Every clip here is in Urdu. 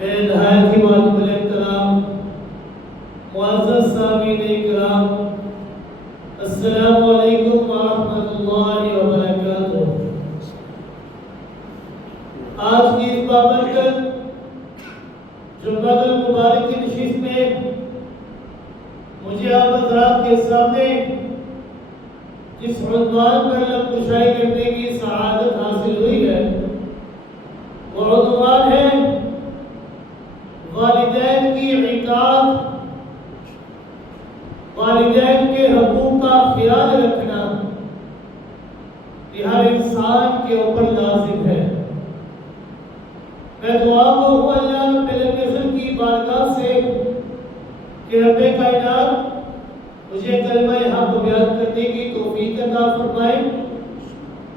میرے نہایت ہی معزز احترام معزز سامعین اکرام، السلام علیکم ورحمۃ اللہ وبرکاتہ۔ آج کی اس بابرکت جمعہ المبارک کی نشست میں مجھے آپ حضرات کے سامنے جس عنوان پر لب کشائی کرنے کی سعادت حاصل ہوئی ہے وہ عنوان ہے والدین کی اطاعت، والدین کے حقوق کا خیال رکھنا یہ ہر انسان کے اوپر لازم ہے۔ میں دعا کو ہوں اللہ رب العزت کی بارگاہ سے کہ رب کائنات مجھے کلمہ حق بیان کرنے کی توفیق عطا فرمائے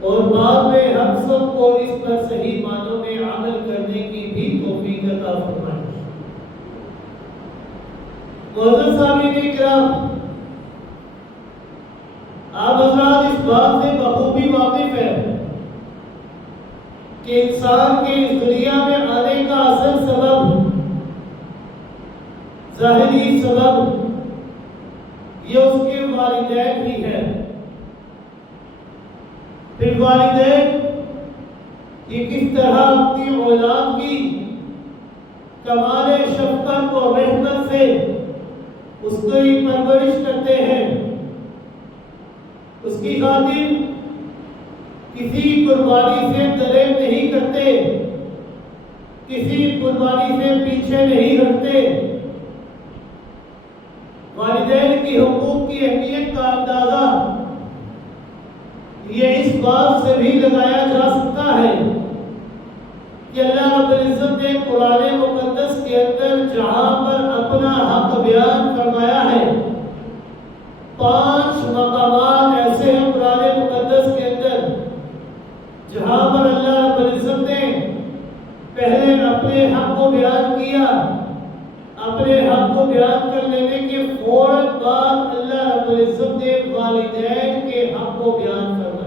اور بعد میں ہم سب کو اس پر صحیح معنوں میں عمل کرنے کی بھی توفیق عطا فرمائے۔ معزز سامعین اکرام، آپ حضرات اس بات سے بخوبی واقف ہیں کہ انسان کے اس دنیا میں آنے کا اصل سبب، ظاہری سبب یہ اس کے والدین ہی ہے۔ پھر والدین یہ کس طرح اپنی اولاد کی کمال شفقت و رحمت سے اس کی پرورش کرتے ہیں، اس کی خاطر کسی قربانی سے دریغ نہیں کرتے، کسی قربانی سے پیچھے نہیں ہٹتے۔ والدین کی حقوق کی اہمیت کا اندازہ یہ اس بات سے بھی لگایا جا سکتا ہے کہ اللہ رب العزت نے قرآن مقدس کے اندر جہاں پر اپنا حق بیان فرمایا ہے، 5 مقامات ایسے ہیں قرآن مقدس کے اندر جہاں پر اللہ رب العزت نے پہلے اپنے حق کو بیان کیا، اپنے حق کو بیان کر لینے کے فوراً بعد اللہ رب العزت نے والدین کے حق کو بیان فرمایا۔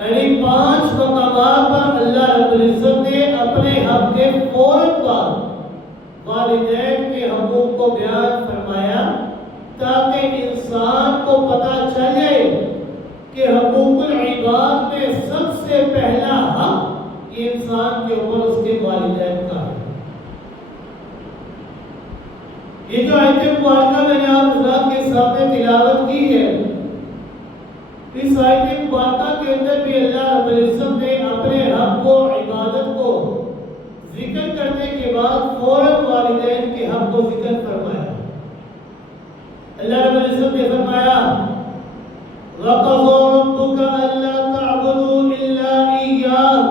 یعنی 5 مقامات پر اللہ رب العزت نے اپنے حق کے فوراً بعد والدین کے حقوق کو بیان فرمایا تاکہ انسان کو پتہ چلے کہ حقوق العباد میں سب سے پہلا حق یہ انسان کے اوپر اس کے والدین کا ہے۔ یہ جو آیت مبارکہ میں نے آپ حضرات کے سامنے تلاوت کی ہے، اس آیت مبارکہ کے اندر بھی اللہ رب العزت نے اپنے حق کو، عبادت کو ذکر کرنے کے بعد فوراً والدین کے حق کو ذکر فرمایا۔ اللہ رب العزت نے فرمایا وَقَضَىٰ رَبُّكَ أَلَّا تَعْبُدُوا إِلَّا إِيَّاهُ،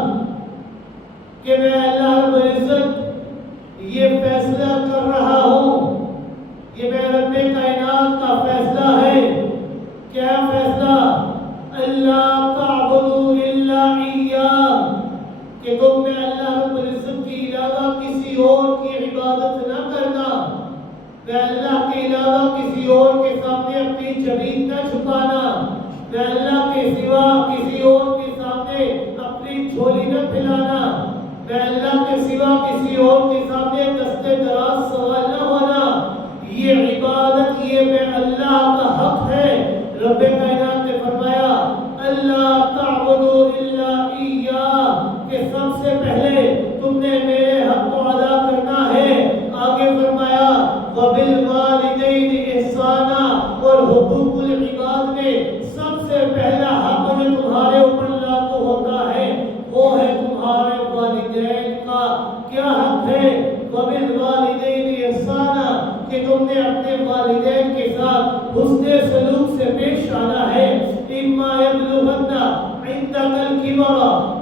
کہ میں اللہ رب العزت یہ فیصلہ کر رہا ہوں، یہ میرے رب کائنات کا فیصلہ ہے۔ کیا فیصلہ؟ اللہ تعبدوا الا ایاہ، کہ تم نے اللہ رب العزت کے علاوہ کسی اور کی عبادت نہ کرنا، میں اللہ کے علاوہ کسی اور کے سامنے اپنی جبین نہ چھپانا، میں اللہ کے سوا کسی اور کے سامنے اپنی جھولی نہ پھیلانا، میں اللہ کے سوا کسی اور کے سامنے دستے دراز سوال نہ ہونا۔ یہ عبادت، یہ میں اللہ کا حق ہے۔ رب کائنات نے فرمایا اللہ تعبدوا الا ایاہ، کہ سب سے پہلے تم نے میرے حق کو ادا کرنا ہے۔ آگے فرمایا وبالوالدین احسانا، اور حقوق العباد میں سب سے پہلا حق جو تمہارے اوپر لاگو ہوتا ہے وہ ہے تمہارے والدین کا۔ کیا حق ہے؟ وبالوالدین احسانا، کہ تم نے اپنے والدین کے ساتھ حسن سلوک سے پیش آنا ہے۔ اما یبلغن عندک الکبر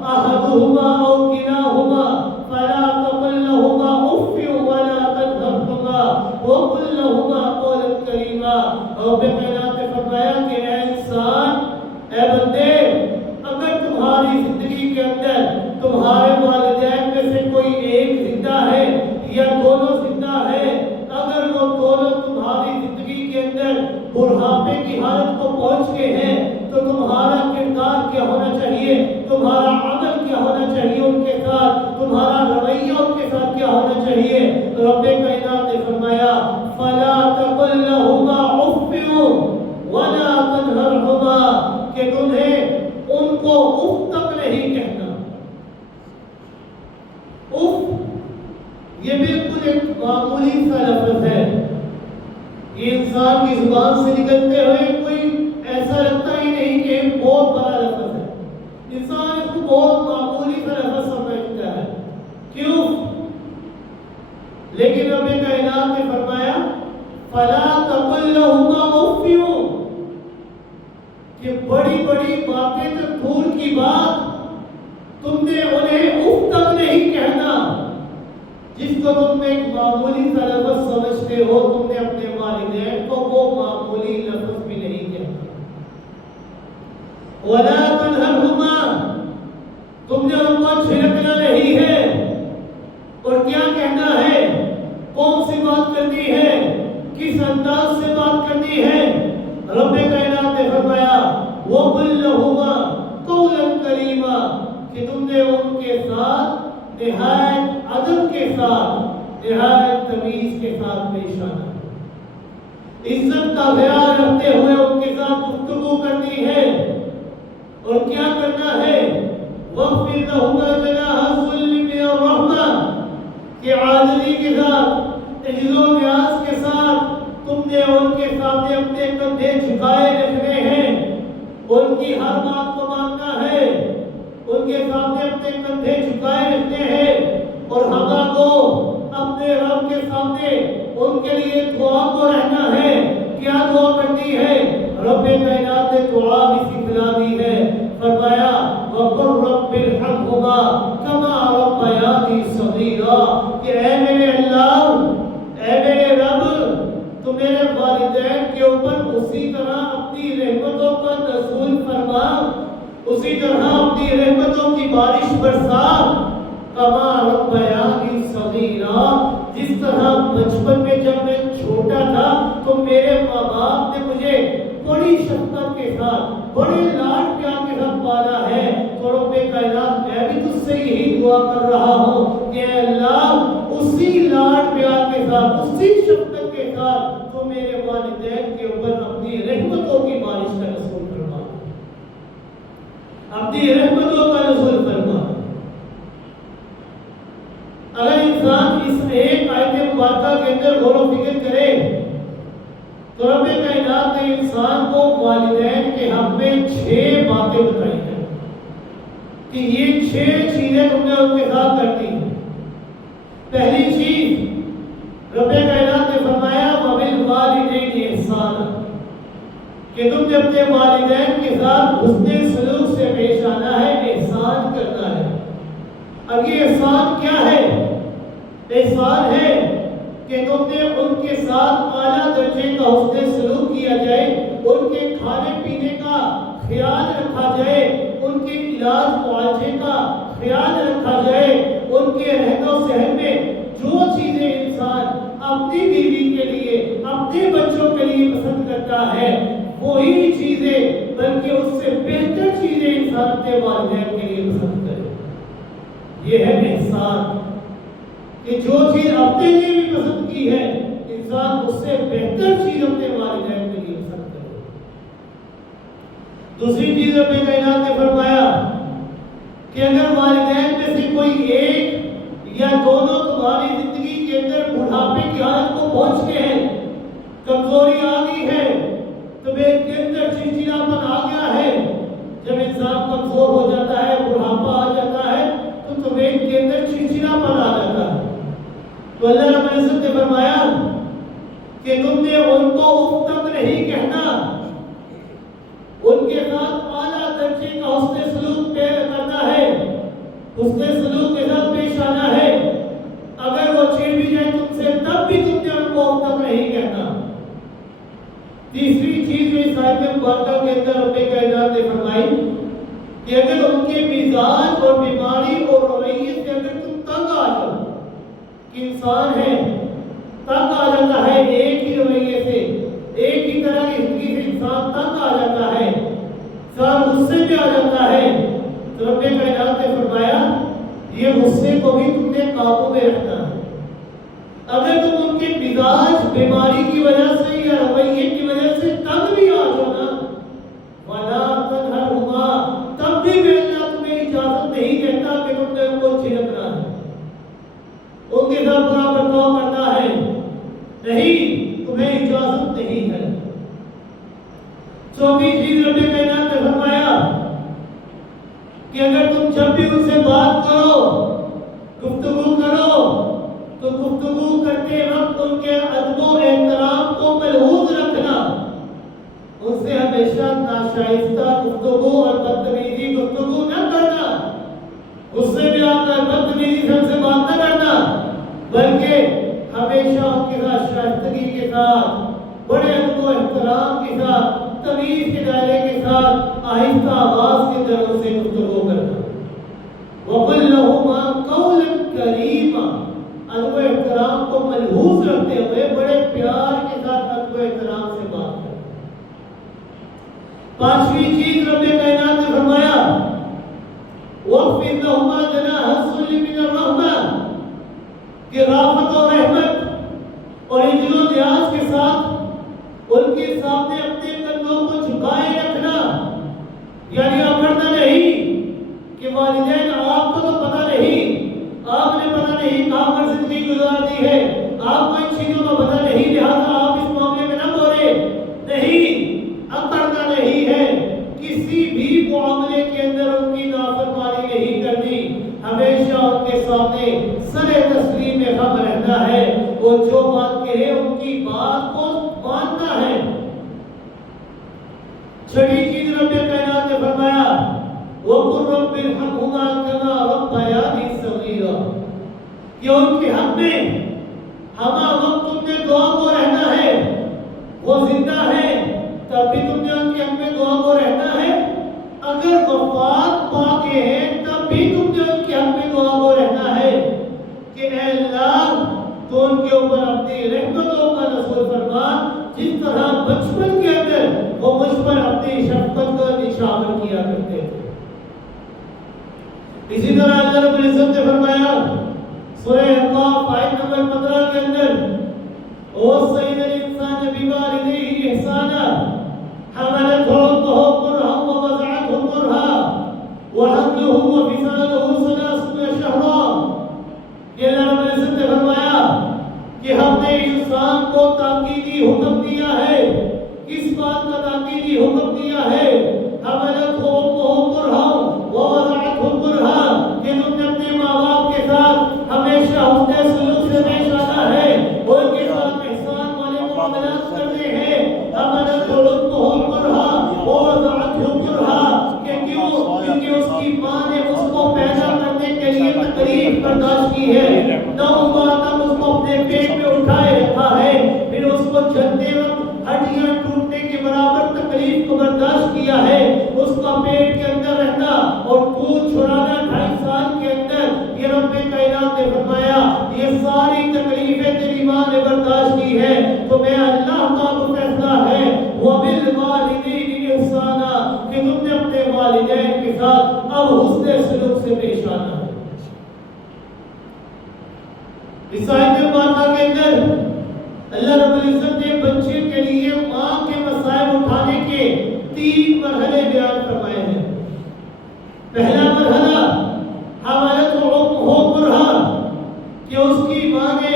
احدهما او کلاهما فلا تقل لهما اف ولا تنهرهما وقل لهما قولا کریما۔ اور کائنات نے فرمایا کہ اے انسان، اے بندے، اگر تمہاری زندگی کے اندر تمہارے والدین میں سے کوئی ایک زندہ ہے یا دونوں زندہ ہے، اگر وہ دونوں تمہاری زندگی کے اندر بڑھاپے کی حالت کو پہنچ کے ہیں تو تمہارا کردار کیا ہونا چاہیے؟ چاہیے، تمہارا عمل کیا ہونا چاہیے ان کے ساتھ، تمہارا رویہ ان کے ساتھ کیا ہونا چاہیے۔ رب کائنات نے فرمایا فلا تقل لهما اف ولا تنهرهما، کہ تمہیں ان کو اف تک نہیں کہنا۔ اف یہ بالکل ایک معمولی سا لفظ ہے، یہ انسان کی زبان سے نکلتے ہوئے کوئی ایسا لگتا ہی نہیں کہ ایک بہت بڑا لفظ ہے، انسان اس کو بہت معمولی سا لفظ سمجھتا ہے، کیوں؟ لیکن رب کائنات نے فرمایا فلا تقل لهما اف، کہ بڑی بڑی باتیں تو دور کی بات، تم نے انہیں اف تک نہیں کہنا، جس کو تم ایک معمولی سا لفظ سمجھتے ہو، تم نے اپنے والدین کو وہ معمولی لفظ بھی نہیں کہنا۔ وَلَا تَنْهَرْهُمَا، تم نے ان کو چھڑکنا نہیں ہے، اور کیا کہنا ہے، کون سی بات کرنی ہے، کس انداز سے بات کرنی ہے۔ رب کائنات نے فرمایا وَقُلْ لَهُمَا قَوْلًا كَرِيمًا، کہ تم نے ان کے ساتھ نہایت ادب کے ساتھ، نہایت تمیز کے ساتھ پیش آنا، عزت کا خیال رکھتے ہوئے ان کے ساتھ گفتگو کرنی ہے، اور کیا کرنا ہے، وَخْفِضْ لَهُمَا جَنَاحَ الذُّلِّ مِنَ الرَّحْمَةِ، کہ عاجزی کے ساتھ، عجز و نیاز کے ساتھ تم نے ان کے سامنے اپنے کندھے جھکائے رکھنے ہیں، ان کی ہر بات کو ماننا ہے، ان کے سامنے اپنے کندھے جھکائے رکھنے ہیں، اور ہما کو اپنے رب کے سامنے ان کے لیے دعا کو رہنا ہے۔ کیا دعا کرنی ہے؟ رب کائنات نے دعا بھی سکھلا دی ہے، فرمایا وَقُلْ رَبِّ ارْحَمْهُمَا كَمَا رَبَّيَانِي صَغِيرًا، کہ اے میرے اللہ، اے میرے رب، تو میرے والدین کے اوپر اسی طرح اپنی رحمتوں کا نزول فرما، اسی طرح اپنی رحمتوں کی بارش برسا، کما ربیانی صغیرا، جس طرح بچپن میں جب میں چھوٹا تھا تو میرے ماں باپ نے مجھے بڑی شفقت کے ساتھ، بڑے لاڈ پیار کے ساتھ پالا ہے۔ تو رب کائنات میں بھی تجھ سے یہی دعا کر رہا ہوں کہ اے اللہ، اسی لاڈ پیار کے ساتھ، اسی شفقت کے ساتھ تو میرے والدین کے اوپر اپنی رحمتوں کی بارش کا نزول فرما، اپنی رحمتوں کا نزول فرما۔ اگر انسان اس ایک آیت مبارکہ کے اندر غور و فکر کرے تو رب کائنات نے انسان کو والدین کے حق میں 6 باتیں بتائی ہیں کہ یہ 6 چیزیں تم نے ان کے ساتھ کرنی ہیں۔ پہلی چیز رب کائنات نے فرمایا وَبِالْوَالِدَيْنِ إِحْسَانًا، کہ تم نے اپنے والدین کے ساتھ حسن سلوک سے پیش آنا ہے، احسان کرنا ہے۔ اب یہ احسان کیا ہے؟ احسان ہے کہ تم نے ان کے ساتھ اعلیٰ درجے کا حسن سلوک کیا جائے، ان کے کھانے پینے کا خیال رکھا جائے، ان کے علاج معالجے کا خیال رکھا جائے، ان کے رہن و سہن میں جو چیزیں انسان اپنی بیوی کے لیے، اپنے بچوں کے لیے پسند کرتا ہے، وہی چیزیں بلکہ اس سے بہتر چیزیں انسان اپنے والدین کے لیے پسند کرے۔ یہ ہے احسان، کہ جو چیز اپنے لیے بھی پسند کی ہے انسان اس سے بہتر چیز اپنے والدین کے لیے پسند کرے۔ دوسری چیز رب کائنات نے فرمایا کہ اگر والدین میں سے کوئی ایک یا دونوں تمہاری زندگی کے اندر بڑھاپے کی حالت کو پہنچ کے ہیں، کمزوری آ گئی ہے، طبیعت کے اندر چڑچڑاپن آ گیا ہے، جب انسان کمزور ہو جاتا ہے، بڑھاپا آ جاتا ہے تو طبیعت کے اندر چڑچڑاپن آ جاتا ہے، تو اللہ رب العزت نے فرمایا کہ تم نے ان کو اف تک نہیں کہنا، ان کے ساتھ اعلیٰ درجے کا حسن سلوک کرنا ہے، حسن سلوک کے ساتھ پیش آنا ہے۔ اگر وہ چڑ بھی جائے تم سے تب بھی تم نے ان کو اف تک نہیں کہنا۔ تیسری چیز جو اس آیت مبارکہ کے اندر رب کائنات نے فرمائی کہ اگر ان کے مزاج اور بیماری اور رویے سے اگر تم تنگ آ جاؤ، کہ انسان ہے تنگ آ جاتا ہے ایک ہی رویے سے، ایک ہی طرح کی زندگی سے انسان تنگ آ جاتا ہے، انسان غصے میں آ جاتا ہے، قابو میں رکھنا ہے۔ اگر تم ان کے مزاج بیماری کی وجہ سے یا رویے کی وجہ سے تنگ بھی آ جاؤ نا، وَلَا تَنْهَرْهُمَا، تب بھی میں اللہ تمہیں اجازت نہیں دیتا کہ تم نے ان کو چھڑکنا ہے، ان کے ساتھ برا برتاؤ کرنا ہے، نہیں، تمہیں اجازت نہیں ہے۔ چوتھی چیز رب کائنات نے فرمایا کہ اگر تم جب بھی ان سے بات کرو، گفتگو کرو، تو گفتگو کرتے وقت ان کے ادب و احترام کو ملحوظ رکھنا، ان سے ہمیشہ ناشائستہ گفتگو اور بدتمیزی گفتگو نہ کرنا، غصے میں آ کر بدتمیزی سے ان سے بات نہ کرنا، بلکہ ہمیشہ ان کے ساتھ شائستگی کے ساتھ، بڑے ادب و احترام کے ساتھ، تمیز کے دائرے کے ساتھ، آہستہ آواز کے ذریعے سے گفتگو کرنا۔ وَقُلْ لَهُمَا قَوْلًا كَرِيمًا، ادب و احترام کو ملحوظ رکھتے ہوئے بڑے پیار کے ساتھ ادب و احترام سے بات کرنا۔ پانچویں چیز رب کائنات نے فرمایا وَاخْفِضْ لَهُمَا جَنَاحَ الذُّلِّ مِنَ الرَّحْمَةِ، کہ رحمت اور رحمت اور عجز و نیاز کے ساتھ ان کے سامنے اپنے کندھوں کو جھکائے رکھنا، یعنی اکڑنا نہیں کہ والدین آپ کو تو پتہ نہیں، آپ نے پتہ نہیں کہاں پر زندگی گزار دی ہے، آپ کو ان چیزوں کا پتہ نہیں، لہٰذا آپ اس معاملے میں نہ بولے، نہیں، اکڑنا نہیں ہے، کسی بھی معاملے کے اندر ان کی نافرمانی نہیں کرنی، ہمیشہ ان کے سامنے سر تسلیم میں خم رہنا ہے، وہ جو بات کہے ان کی بات کو ماننا ہے۔ چھٹی چیز رب کائنات نے فرمایا وَقُلْ رَبِّ ارْحَمْهُمَا كَمَا رَبَّيَانِي صَغِيرًا، کہ ان کے حق میں ہمہ وقت تم نے دعا کو رہنا ہے، وہ زندہ ہے تب بھی تم نے ان کے حق میں دعا کو رہنا ہے، اگر وفات پا کے ہیں تب بھی تم نے ان کے حق میں دعا کو رہنا ہے کہ اے اللہ تو ان کے اوپر اپنی رحمتوں کا نزول فرما، جس طرح بچپن کے اندر وہ مجھ پر اپنی شفقت کا نشان کیا کرتے تھے۔ اسی طرح اللہ رب العزت نے فرمایا سورہ احقاف آیت نمبر 15 کے اندر وَوَصَّيْنَا الْإِنسَانَ بِوَالِدَيْهِ إِحْسَانًا حَمَلَتْهُ أُمُّهُ كُرْهًا وَوَضَعَتْهُ كُرْهًا وَحَمْلُهُ وَفِصَالُهُ 30 شهرًا، یہ اللہ رب العزت نے فرمایا کہ ہم نے انسان کو تاکیدی حکم دیا ہے، کس بات کا تاکیدی حکم دیا ہے؟ حَمَلَتْهُ أُمُّهُ كُرْهًا وَوَضَعَتْهُ كُرْهًا، کہ تم نے اپنے ماں باپ کے ساتھ ہمیشہ حسن سلوک سے پیش آنا ہے، ان کے ساتھ احسان والے معاملات کرنے ہیں۔ حَمَلَتْهُ أُمُّهُ كُرْهًا وَوَضَعَتْهُ كُرْهًا، کہ کیوں؟ کیونکہ اس کی ماں نے اس کو پیدا کرنے کے لیے تکلیف برداشت کی ہے، 9 ماہ تک اس کو اپنے پیٹ میں اٹھائے رکھا ہے، پھر اس کو جلتے وقت ہڈیاں ٹوٹنے کے برابر تکلیف کو برداشت کیا ہے، اس کا پیٹ کے اندر رہنا اور دودھ چھڑانا 2.5 سال کے اندر، یہ رب کائنات نے فرمایا یہ ساری تکلیفیں تیری ماں نے برداشت کی ہے، تو میں اللہ کا تو فیصلہ ہے وَبِالْوَالِدَيْنِ إِحْسَانًا، کہ تم نے اپنے والدین کے ساتھ اب حسن سلوک سے پیش آنا ہے۔ اس آیت مبارکہ کے اندر اللہ رب العزت نے بچے کے لیے ماں کے مسائل اٹھانے کے 3 مرحلے بیان فرمائے ہیں۔ پہلا مرحلہ حَمَلَتْهُ أُمُّهُ كُرْهًا، کہ اس کی ماں نے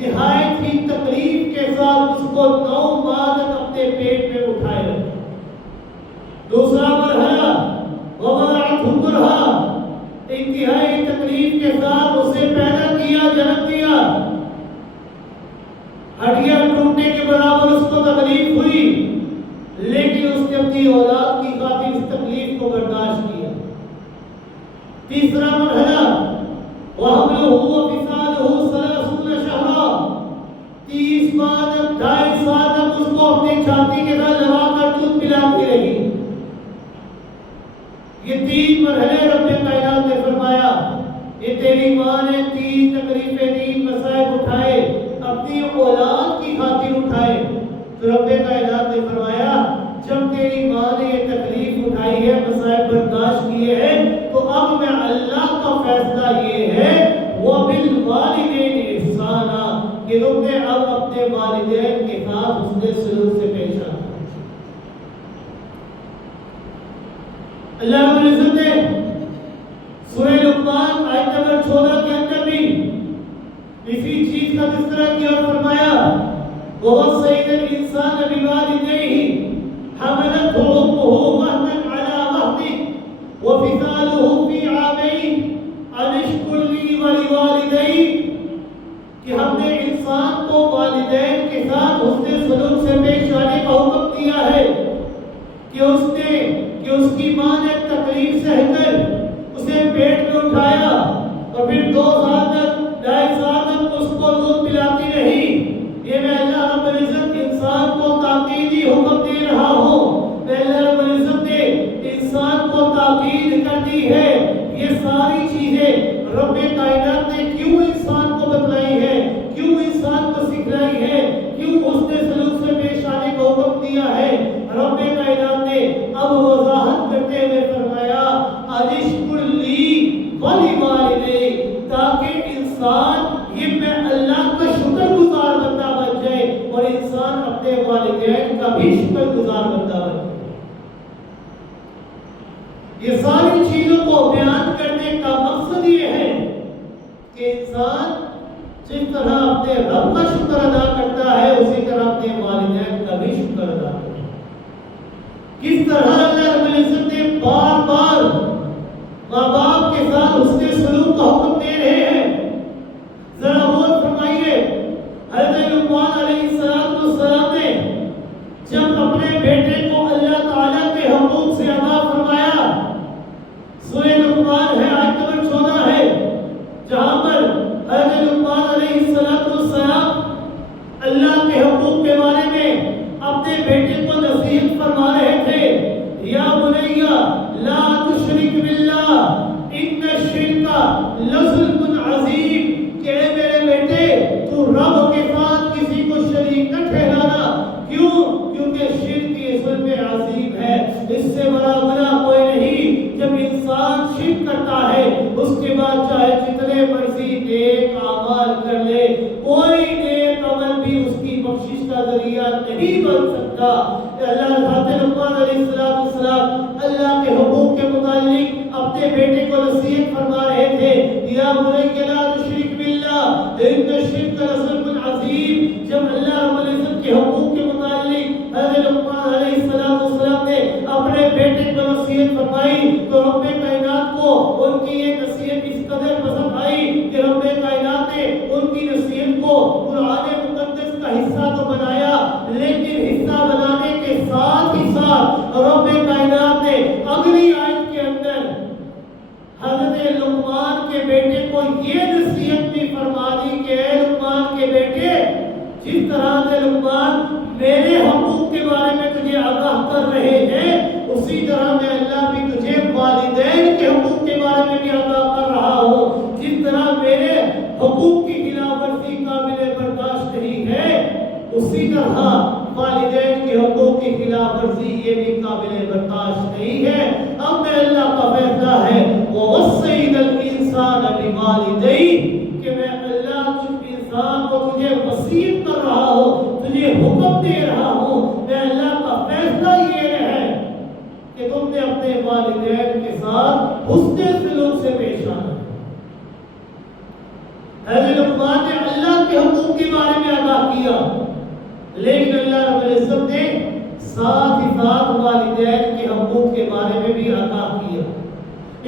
نہایت ہی تکلیف کے ساتھ اس کو 9 ماہ تک اپنے پیٹ میں اٹھائے رکھا۔ دوسرا مرحلہ وَوَضَعَتْهُ كُرْهًا، انتہائی تکلیف کے ساتھ اسے پیدا کیا، جنم دیا، ہڈیاں ٹوٹنے کے برابر اس کو تکلیف ہوئی، لیکن اس نے اپنی اولاد کی خاطر اس تکلیف کو برداشت کیا۔ تیسرا مرحلہ وَحَمْلُهُ وَفِصَالُهُ 30 شهرًا، 30 ماہ تک 2.5 سال تک اس کو اپنی چھاتی کے ساتھ لگا کر دودھ پلاتی رہی۔ یہ 3 مرحلے رب کائنات نے فرمایا یہ تیری ماں نے 3 تکلیفیں، 3 مصائب اٹھائے، اپنی اولاد کی خاطر اٹھائے، تو رب کائنات نے فرمایا جب تیری ماں نے یہ تکلیف اٹھائی ہے، مصائب برداشت کیے ہیں، تو اب میں اللہ کا فیصلہ یہ ہے وَبِالْوَالِدَيْنِ العزت نے سورہ لقمان آیت نمبر 14 کے اندر بھی اسی چیز کا تذکرہ کیا اور فرمایا وَوَصَّيْنَا الْإِنسَانَ بِوَالِدَيْهِ حَمَلَتْهُ أُمُّهُ وَهْنًا عَلَى وَهْنٍ وَفِصَالُهُ فِي عَامَيْنِ أَنِ اشْكُرْ لِي وَلِوَالِدَيْكَ کہ ہم نے انسان کو والدین کے ساتھ حسن سلوک سے پیش آنے کا حکم دیا ہے کہ اس کی ماں نے تکلیف سہ کر اسے پیٹ میں اٹھایا اور پھر 2 سال تک 2.5 سال تک اس کو دودھ پلاتی رہی. یہ میں اللہ رب العزت انسان کو تاکیدی حکم دے رہا ہوں. میں اللہ رب العزت نے انسان کو تاکید کر دی ہے. یہ ساری چیزیں رب کائنات نے کیوں انسان کو بتلائی ہے, کیوں انسان کو سکھلائی ہے, کیوں اس نے سلوک سے پیش آنے کا حکم دیا ہے. رب کائنات نے اب وضاحت کرتے ہوئے فرمایا اشکر لی وَلِوَالِدَيْكَ تاکہ انسان یہ میں اللہ کا شکر گزار بندہ بن جائے اور انسان اپنے والدین کا بھی شکر گزار بندہ بن جائے. یہ ساری چیزوں کو بیان کرنے کا مقصد یہ ہے کہ انسان جس طرح اپنے رب کا شکر ادا کرتا ہے اسی طرح اپنے والدین کا بھی شکر ادا کرتا ہے. کس طرح اللہ رب العزت نے بار بار ماں باپ کے ساتھ حسن سلوک کا حکم دے رہے ہیں. ذرا غور فرمائیے حضرت لقمان علیہ السلام نے جب اپنے بیٹے کو اللہ تعالیٰ کے حقوق سے آگاہ فرمایا, سورہ لقمان ہے آیت نمبر 14 ہے جہاں پر حضرت لقمان علیہ السلام اللہ کے حقوق کے بارے میں اپنے بیٹے کو نصیحت فرما رہے تھے. یا بنی لا تشرک باللہ ان الشرک لظلم عظیم کہ اے میرے بیٹے تو رب کے ساتھ کسی کو شریک نہ ٹھہرانا. کیوں؟ کیونکہ شرک یہ ظلم عظیم ہے. اس سے بڑا گناہ کوئی نہیں. جب انسان شرک کرتا ہے اس کے بعد چاہے جتنے مرضی نیک اعمال کر لے کوئی نیک عمل بھی اس کی بخشش کا ذریعہ نہیں بن سکتا. اللہ حضرت لقمان علیہ السلام اللہ کے حقوق کے متعلق اپنے بیٹے کو نصیحت فرما رہے تھے. یا بنی لا تشرک باللہ ان الشرک لظلم عظیم. جب اللہ رب العزت کے حقوق کے متعلق حضرت لقمان علیہ السلام نے اپنے بیٹے کو نصیحت فرمائی تو رب کائنات کو ان کی یہ نصیحت اس قدر پسند آئی کہ رب کائنات نے ان کی نصیحت کو قرآن مقدس کا حصہ تو بنایا, لیکن حصہ بنانے کے ساتھ ہی ساتھ رب کائنات نے اگلی آیت کے اندر حضرت لقمان کے بیٹے کو یہ نصیحت بھی فرما دی کہ اے لقمان کے بیٹے جس طرح سے لقمان میرے حقوق کے بارے میں تجھے آگاہ کر رہے ہیں اسی طرح میں اللہ بھی تجھے والدین کے حقوق کے بارے میں بھی آگاہ کر رہا ہوں. جس طرح میرے حقوق کی خلاف ورزی قابل برداشت نہیں ہے اسی طرح والدین کے حقوق کی خلاف ورزی یہ بھی قابل برداشت نہیں ہے. اب میں اللہ کا فیصلہ ہے وَوَصَّيْنَا الْإِنسَانَ بِوَالِدَيْهِ کہ میں اللہ انسان کو تجھے وصیت کر رہا ہوں, تجھے حکم دے رہا ہوں. میں اللہ کا فیصلہ یہ ہے کہ تم نے اپنے والدین کے ساتھ حسن سلوک سے پیش آنا. حضرت لقمان نے اللہ کے حقوق کے بارے میں آگاہ کیا لیکن اللہ رب العزت نے ساتھ ہی ساتھ والدین کے حقوق کے بارے میں بھی آگاہ کیا.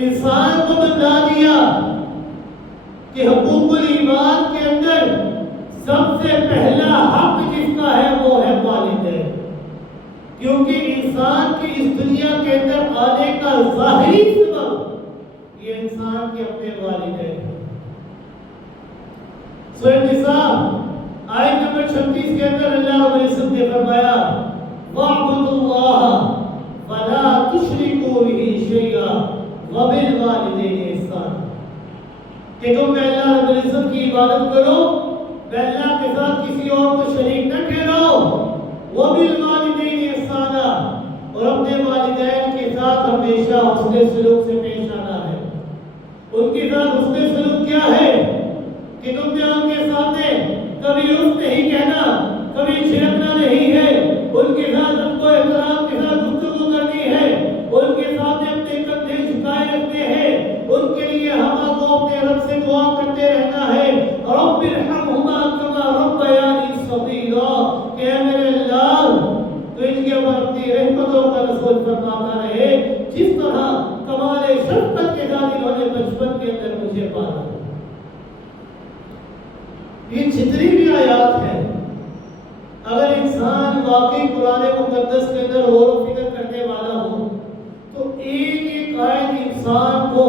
انسان کو بتا دیا کہ حقوق العباد کے اندر سب سے پہلا حق جس کا ہے وہ ہے والدین, کیونکہ انسان کی اس دنیا کے اندر آنے کا ظاہری سبب یہ انسان کے اپنے والدین ہیں. سورہ النساء آیت نمبر 36 کے اندر اللہ رب العزت نے فرمایا وَاعْبُدُوا اللَّهَ فَلَا تُشْرِكُوا بِهِ شَيْئًا وَبِالْوَالِدَيْنِ إِحْسَانًا کہ تم اللہ رب العزت کی عبادت کرو, اللہ کے ساتھ کسی اور کو شریک نہ ٹھہراؤ. وَبِالْوَالِدَيْنِ إِحْسَانًا اور اپنے والدین کے ساتھ ہمیشہ حسن سلوک سے پیش آنا ہے. ان کے ساتھ حسن سلوک کیا ہے کہ تم نے ان کے سامنے کبھی اف نہیں کہنا, کبھی چھڑکنا نہیں ہے. ان کے ساتھ ان کو احترام کے ساتھ گفتگو کرنی ہے. ان کے سامنے اپنے کندھے جھکائے اپنے رب سے دعا کرتے رہنا ہے، رب ارحمہما کما ربیانی صغیرا، کہ اے میرے اللہ تو ان کے اوپر اپنی رحمتوں کا نزول فرماتا رہے جس طرح کمال شفقت کے ساتھ انہوں نے بچپن کے اندر مجھے پالا۔ یہ جتنی بھی آیات ہیں اگر انسان واقعی قرآن مقدس کے اندر غور و فکر کرنے والا ہو تو ایک ایک آیت انسان کو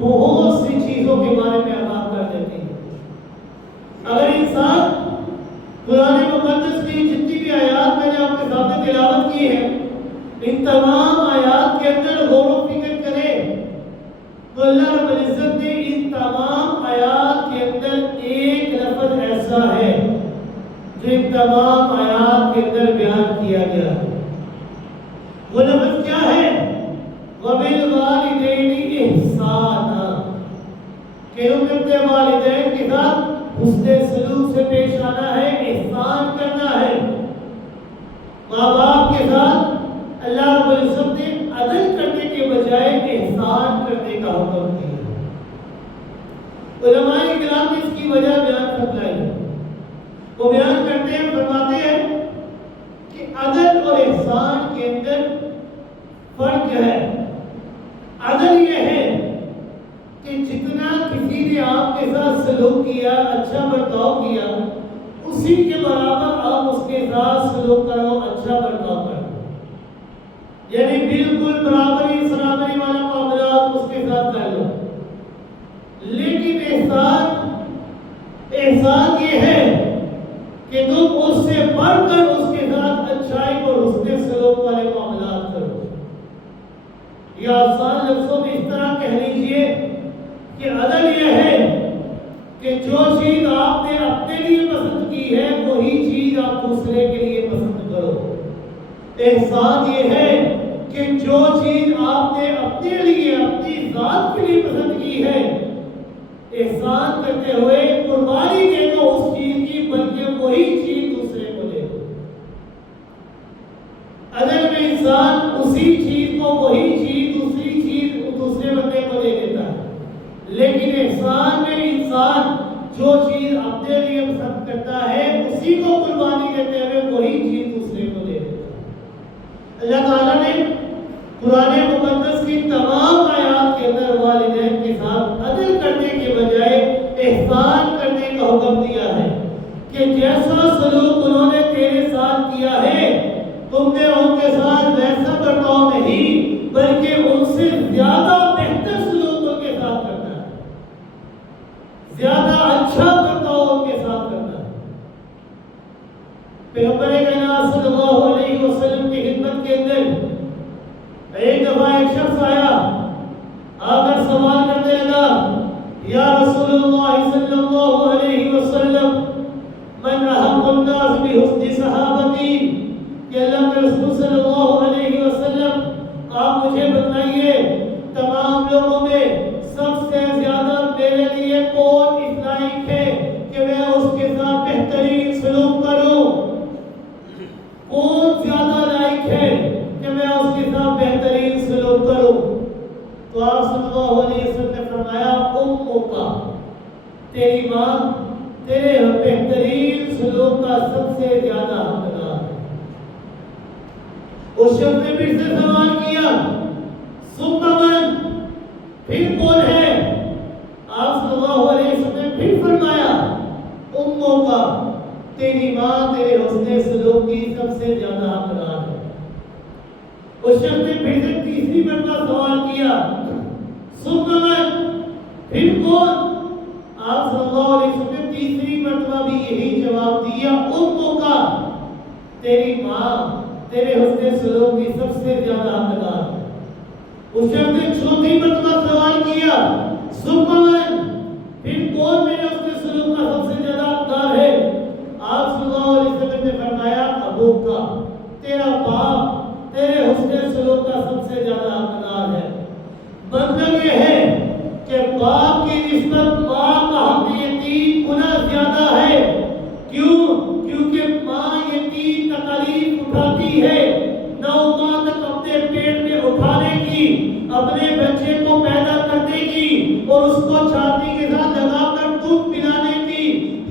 بہت سی چیزوں کے بارے میں آگاہ کر دیتی ہے۔ اگر انسان قرآن مقدس کی جتنی بھی آیات میں نے آپ کے سامنے تلاوت کی ہے ان تمام آیات کے اندر غور و فکر کرے تو اللہ رب العزت نے ان تمام آیات کے اندر ایک لفظ ایسا ہے جو ان تمام آیات کے اندر بیان کیا گیا ہے۔ وہ لفظ کیا ہے؟ وَبِالْوَالِدَيْنِ إِحْسَانًا، کہ تم اپنے والدین کے ساتھ حسن سلوک سے پیش آنا ہے، احسان کرنا ہے۔ ماں باپ کے ساتھ اللہ رب العزت نے عدل کرنے کے بجائے احسان کرنے کا حکم دیا۔ علماء کرام نے اس کی وجہ بیان فرمائی ہے، وہ بیان کرتے ہیں، فرماتے ہیں کہ عدل اور احسان کے اندر فرق ہے۔ عدل یہ ہے کہ جتنا کسی نے آپ کے ساتھ سلوک کیا، اچھا برتاؤ کیا، اسی کے برابر آپ اس کے ساتھ سلوک کرو، اچھا برتاؤ کرو، یعنی بالکل برابری سرابری والا معاملات اس کے ساتھ کر لو۔ لیکن احسان یہ ہے کہ تم اس سے بڑھ کر اس کے ساتھ اچھائی اور حسن سلوک والے معاملات کرو۔ یا آسان لفظوں میں اس طرح کہہ لیجئے کہ عدل یہ ہے کہ جو چیز آپ نے اپنے لیے پسند کی ہے وہی چیز آپ دوسرے کے لیے پسند کرو۔ احسان یہ ہے کہ جو چیز آپ نے اپنے لیے اپنی ذات کے لیے پسند کی ہے، احسان کرتے ہوئے قربانی دے دو اس چیز کی، بلکہ وہی چیز دوسرے کو دے دو۔ عدل میں انسان اسی چیز کو، وہی چیز، دوسری چیز دوسرے بندے کو دے دیتا ہے، لیکن احسان میں انسان جو چیز اپنے لیے پسند کرتا ہے اسی کو قربانی دیتے ہوئے وہی چیز دوسرے کو دے دیتا ہے۔ اللہ تعالیٰ نے قرآن مقدس کی تمام آیات کے اندر والدین کے ساتھ عدل کرنے کے بجائے احسان کرنے کا حکم دیا ہے کہ جیسا سلوک انہوں نے تیرے ساتھ کیا ہے تم نے ان کے ساتھ ویسا برتاؤ نہیں بلکہ ان سے زیادہ بہتر سلوک ان کے ساتھ کرنا ہے، زیادہ اچھا برتاؤ ان کے ساتھ کرنا ہے۔ پیغمبر کائنات صلی اللہ علیہ وسلم کی خدمت کے اندر ایک دفعہ ایک شخص آیا، آ کر سوال کرنے لگا، یا رسول اللہ صلی اللہ علیہ وسلم من احق الناس بحسن صحابتی، کہ اللہ کے رسول صلی اللہ علیہ وسلم آپ مجھے بتائیے تمام لوگوں میں سب سے زیادہ میرے لیے کون اس لائق ہے کہ میں اس کے ساتھ بہترین سلوک کروں؟ کون زیادہ لائق ہے کہ میں اس کے ساتھ بہترین سلوک کروں؟ تو آپ صلی اللہ علیہ وسلم نے فرمایا امک کا، تیری ماں تیرے بہترین سلوک کا سب سے زیادہ حقدار ہے۔ اس شخص نے پھر سے سوال کیا ثم من، پھر کون ہے؟ آپ صلی اللہ علیہ وسلم نے پھر فرمایا امک کا، تیری ماں تیرے حسن سلوک کی سب سے زیادہ حقدار ہے۔ اس شخص نے پھر سے تیسری مرتبہ سوال کیا ثم من، پھر کون؟ آپ صلی اللہ علیہ وسلم نے تیسری مرتبہ بھی یہی جواب دیا امک کا، تیری ماں تیرے حسن سلوک کی سب سے زیادہ حقدار ہے۔ اس شخص نے چوتھی مرتبہ سوال کیا ثم من، پھر کون میرے حسن سلوک کا سب سے زیادہ حقدار ہے؟ آپ صلی اللہ علیہ وسلم نے فرمایا ابوک کا، تیرا باپ تیرے حسن سلوک کا سب سے زیادہ حقدار ہے۔ مطلب یہ ہے کہ باپ کی نسبت ماں کا حق یہ 3 گنا زیادہ ہے۔ کیوں؟ کیونکہ ماں یہ 3 تکالیف اٹھاتی ہے، 9 ماہ تک اپنے پیٹ میں اٹھانے کی، اپنے بچے کو پیدا کرنے کی کی اور اس کو چھاتی کے ساتھ لگا کر دودھ پلانے کی،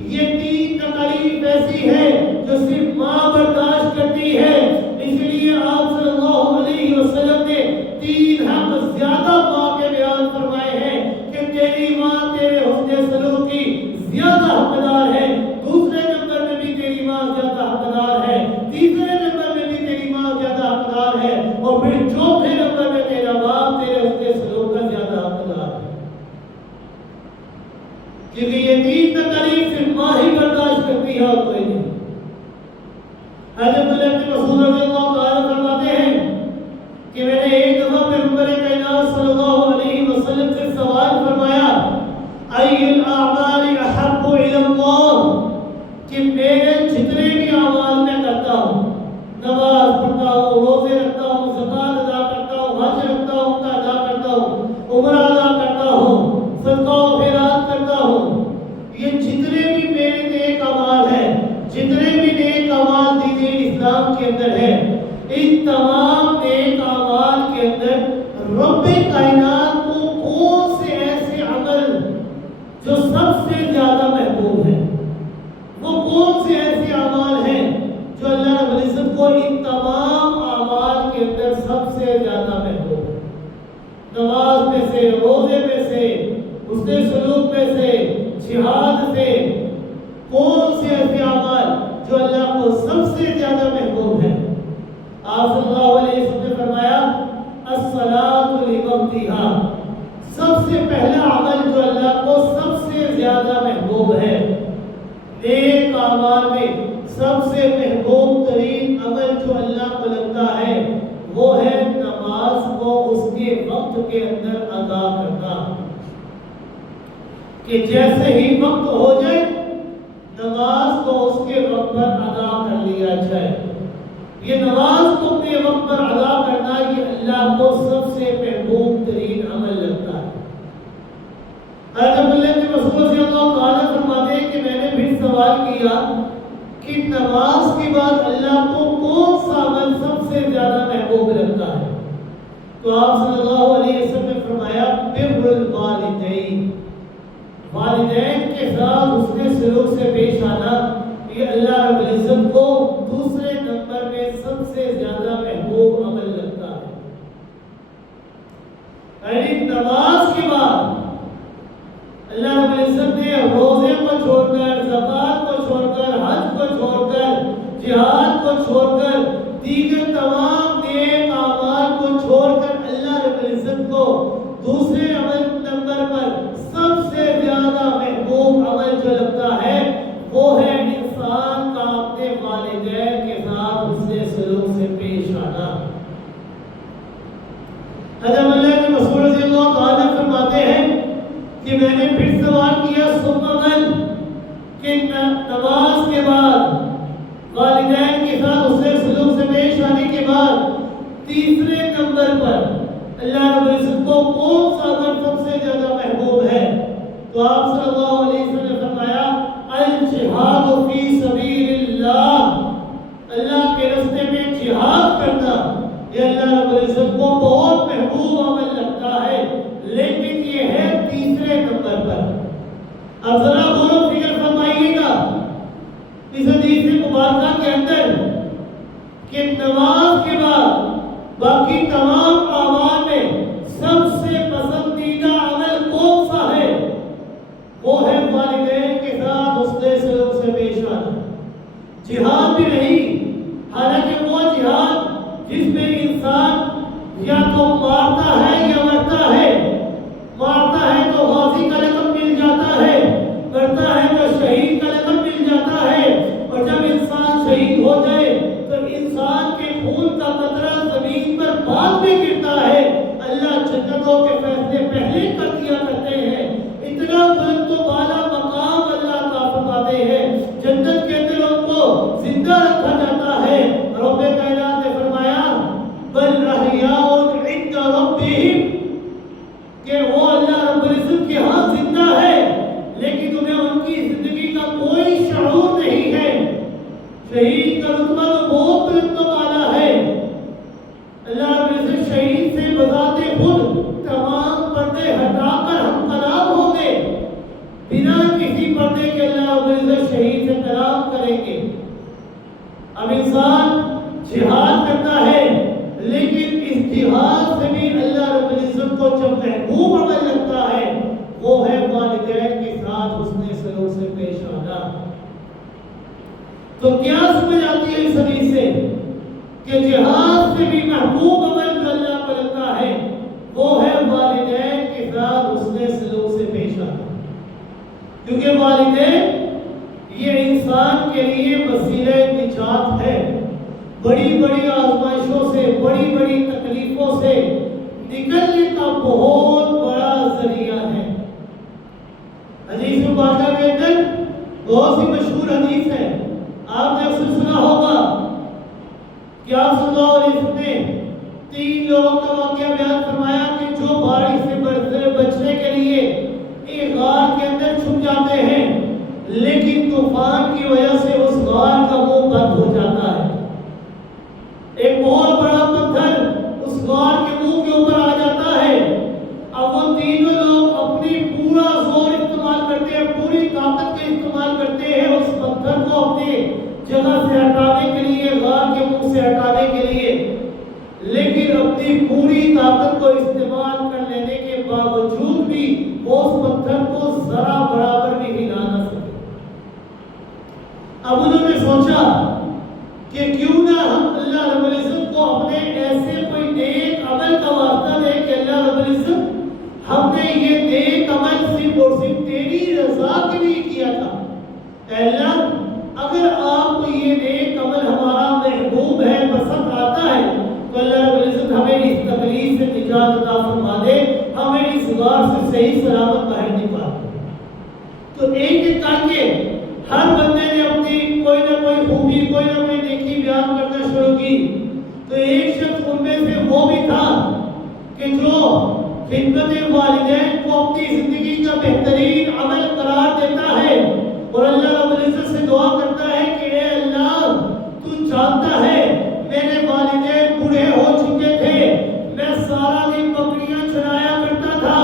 یہ 3 تکالیف ایسی ہے جو صرف ماں برداشت کرتی ہے۔ اس لیے آپ صلی اللہ علیہ وسلم نے 3 حق زیادہ ماں کے بیان فرمائے ہیں کہ تیری ماں تیرے حسن سلوک کی زیادہ حقدار ہے، دوسرے نمبر میں بھی تیری ماں زیادہ حقدار ہے، تیسرے نمبر میں بھی تیری ماں زیادہ حقدار ہے، اور پھر چوتھے نمبر میں تیرا باپ تیرے حسن سلوک کا زیادہ حقدار ہے۔ کیونکہ یہ 3 تکالیف صرف ماں ہی برداشت کرتی ہے اور کوئی نہیں۔ حضرت عبداللہ بن مسعود رضی اللہ تعالیٰ فرماتے ہیں کہ میں نے ایک دفعہ پیغمبر کائنات صلی اللہ علیہ وسلم سے سوال فرمایا، ای الاعمال احب الی اللہ، کہ میرے جتنے بھی اعمال میں کرتا ہوں، نماز پڑھتا ہوں، روزے رکھتا ہوں، زکوٰۃ ادا کرتا ہوں، حج رکھتا ہوں، ادا کرتا ہوں، عمرہ ادا کرتا ہوں، صدقہ و خیرات کرتا ہوں، یہ جتنے بھی میرے نیک اعمال ہیں، جتنے بھی نیک اعمال دین اسلام کے اندر ہے، ان تمام نیک اعمال کے اندر رب کائنات کو کون سے ایسے عمل جو سب سے زیادہ محبوب ہے، وہ کون سے ایسے اعمال ہیں جو اللہ رب العزت کو ان تمام اعمال کے اندر سب سے زیادہ محبوب ہے؟ نماز میں سے، روزے میں سے، حسن سلوک میں سے، جہاد سے، کون سے ایسے اعمال جو اللہ کو سب سے زیادہ محبوب ہے؟ آپ صلی اللہ علیہ وسلم نے فرمایا الصلاۃ لوقتها، سب سے پہلا عمل جو اللہ کو سب سے زیادہ محبوب ہے، نیک اعمال میں سب سے محبوب ترین عمل جو اللہ کو لگتا ہے وہ ہے نماز کو اس کے وقت کے اندر ادا کرنا، کہ جیسے ہی وقت ہو جائے نماز کو اس کے وقت پر ادا کر لیا جائے۔ یہ نماز کو اپنے وقت پر ادا کرنا یہ اللہ کو سب سے محبوب ترین عمل لگتا ہے۔ حضرت عبداللہ بن مسعود رضی اللہ تعالیٰ فرماتے ہیں کہ میں نے پھر سوال کیا کہ نماز کے بعد اللہ کو کون سا عمل سب سے زیادہ محبوب لگتا ہے؟ تو آپ صلی اللہ علیہ وسلم نے فرمایا بر الوالدین، والدین کے ساتھ حسن سلوک سے پیش آنا یہ اللہ رب العزت کو دوسرے نمبر میں سب سے زیادہ محبوب عمل لگتا ہے۔ یعنی نماز کے بعد اللہ رب العزت نے روزے کو چھوڑ کر، زکوٰۃ کو چھوڑ کر، حج کو چھوڑ کر، جہاد کو چھوڑ کر، دیگر تمام نیک اعمال کو چھوڑ کر اللہ رب العزت کو دوسرے عمل نمبر پر سب سے زیادہ محبوب عمل جو لگتا ہے وہ ہے انسان کا اپنے والدین کے ساتھ حسن سلوک سے پیش آنا۔ حضرت عبداللہ بن مسعود رضی اللہ تعالیٰ فرماتے ہیں کہ میں نے پھر سوال کیا سبحان کہ نماز کے بعد والدین کے ساتھ حسن سلوک سے پیش آنے کے بعد تیسرے نمبر پر اللہ رب العزت کو کون سا عمل سب سے زیادہ محبوب ہے؟ تو آپ صلی اللہ علیہ وسلم نے فرمایا الجہاد فی سبیل اللہ، اللہ کے راستے میں جہاد کرنا یہ اللہ رب العزت کو بہت محبوب عمل لگتا ہے، لیکن یہ ہے تیسرے نمبر پر۔ اب ذرا غور و فکر فرمائیے گا اس حدیث مبارکہ کے اندر کہ نماز کے بعد باقی تمام اعمال میں سب سے پسندیدہ عمل کون سا ہے؟ وہ ہے والدین کے ساتھ حسن سلوک سے پیش آنا۔ جہاد بھی نہیں، حالانکہ وہ جہاد جس میں انسان یا تو مارتا ہے یا مرتا ہے، مارتا ہے تو غازی کا لقب مل جاتا ہے، مرتا ہے تو شہید کا لقب مل جاتا ہے، اور جب انسان شہید ہو جائے تو انسان کے خون کا قطرہ زمین پر بعد میں گرتا ہے۔ اللہ جنتوں کے فیصلے پہلے کر دیا کرتے ہیں، اتنا بلند و بالا مقام اللہ عطا فرماتے ہیں، جنت کے اندر ان کو زندہ رکھا جاتا ہے۔ رب کائنات نے فرمایا بل احیاء عند ربہم، کہ وہ اللہ رب العزت کے ہاں زندہ ہے لیکن تمہیں ان کی زندگی کا کوئی شعور نہیں ہے۔ شہید کا رتبہ تو بہت بلند و بالا ہے، اللہ رب العزت شہید سے بذات خود تمام پردے ہٹا کر پردے کہ اللہ رب العزت شہید سے کلام کریں گے. اب انسان جہاد کرتا ہے لیکن اس جہاد سے بھی اللہ رب العزت کو جب محبوب عمل لگتا ہے وہ ہے والدین کے ساتھ حسن سلوک سے پیش آنا. تو کیا سمجھ آتی ہے اس حدیث سے کہ جہاد سے بھی محبوب عمل جو اللہ کو لگتا ہے وہ ہے والدین کے ساتھ حسن سلوک سے پیش آنا. کیونکہ والدین یہ انسان کے لیے وسیلہ نجات ہے. بڑی بڑی آزمائشوں سے بڑی بڑی تکلیفوں سے نکلنے کا بہت بڑا ذریعہ ہے. حدیث مبارکہ کے اندر بہت سی مشہور حدیث ہے. آپ نے اکثر سنا ہوگا کہ آپ صلی اللہ علیہ وسلم نے 3 لوگوں کا واقعہ بیان فرمایا کہ جو بارش سے بچنے کے لیے ایک غار کے اندر چھپ جاتے ہیں لیکن طوفان کی وجہ سے اس غار کا منہ بند ہو جاتا ہے. ایک بہت بڑا پتھر اس غار کے منہ کے اوپر آ جاتا ہے. اب وہ تینوں لوگ اپنی پورا زور استعمال کرتے ہیں, پوری طاقت کا استعمال کرتے ہیں اس پتھر کو اپنی جگہ سے ہٹانے کے لیے, غار کے منہ سے ہٹانے کے لیے, لیکن اپنی پوری طاقت کو استعمال کر لینے کے باوجود بھی وہ اس پتھر کو ذرا برابر بھی ہلا نہ سکے. اب انہوں نے سوچا کہ کیوں نہ ہم اللہ رب العزت کو اپنے ایسے کوئی نیک عمل کا واسطہ دیں کہ اللہ رب العزت ہم نے یہ نیک عمل صرف اور صرف تیری رضا کے لیے کیا تھا. اے اللہ اگر آپ کو یہ نیک عمل ہمارا محبوب ہے, پسند آتا ہے تو اللہ رب العزت ہمیں اس تکلیف سے نجات عطا فرما دے, ہمیں اس غار سے صحیح سلامت باہر نکال دے. تو ایک ایک کر کے ہر بندے نے اپنی کوئی نہ کوئی خوبی کوئی نہ کوئی نیکی بیان کرنا شروع کی. تو ایک شخص ان میں سے وہ بھی تھا کہ جو خدمت والدین کو اپنی زندگی کا بہترین عمل قرار دیتا ہے اور اللہ رب العزت سے دعا کرتا ہے کہ اے اللہ تو جانتا ہے میرے والدین بوڑھے ہو چکے تھے, میں سارا دن بکریاں چرایا کرتا تھا,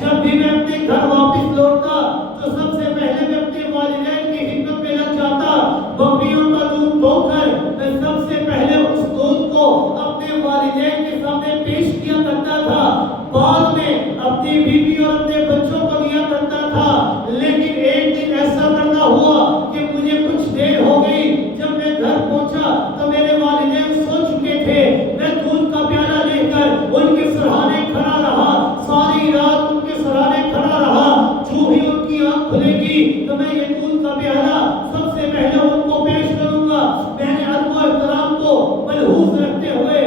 جب بھی میں اپنے گھر واپس لوٹتا تو سب سے پہلے میں اپنے والدین کی خدمت میں لگ جاتا, بکریوں کا دودھ دھو کر میں سب سے پہلے اس دودھ کو اپنے والدین کے سامنے پیش کیا کرتا تھا, بعد میں اپنی بیوی اور اپنے بچوں کو دیا کرتا تھا. لیکن ایک دن ایسا کرنا ہوا کہ مجھے کچھ دیر ہو گئی, جب میں گھر پہنچا تو میرے والدین سو چکے تھے, میں دودھ کا پیالہ لے کر ان کے سرہانے کھڑا رہا, ساری رات ان کے سرہانے کھڑا رہا, جو بھی ان کی آنکھ کھلے گی تو میں یہ دودھ کا پیالہ سب سے پہلے ان کو پیش کروں گا. میں نے ادب و احترام کو ملحوظ رکھتے ہوئے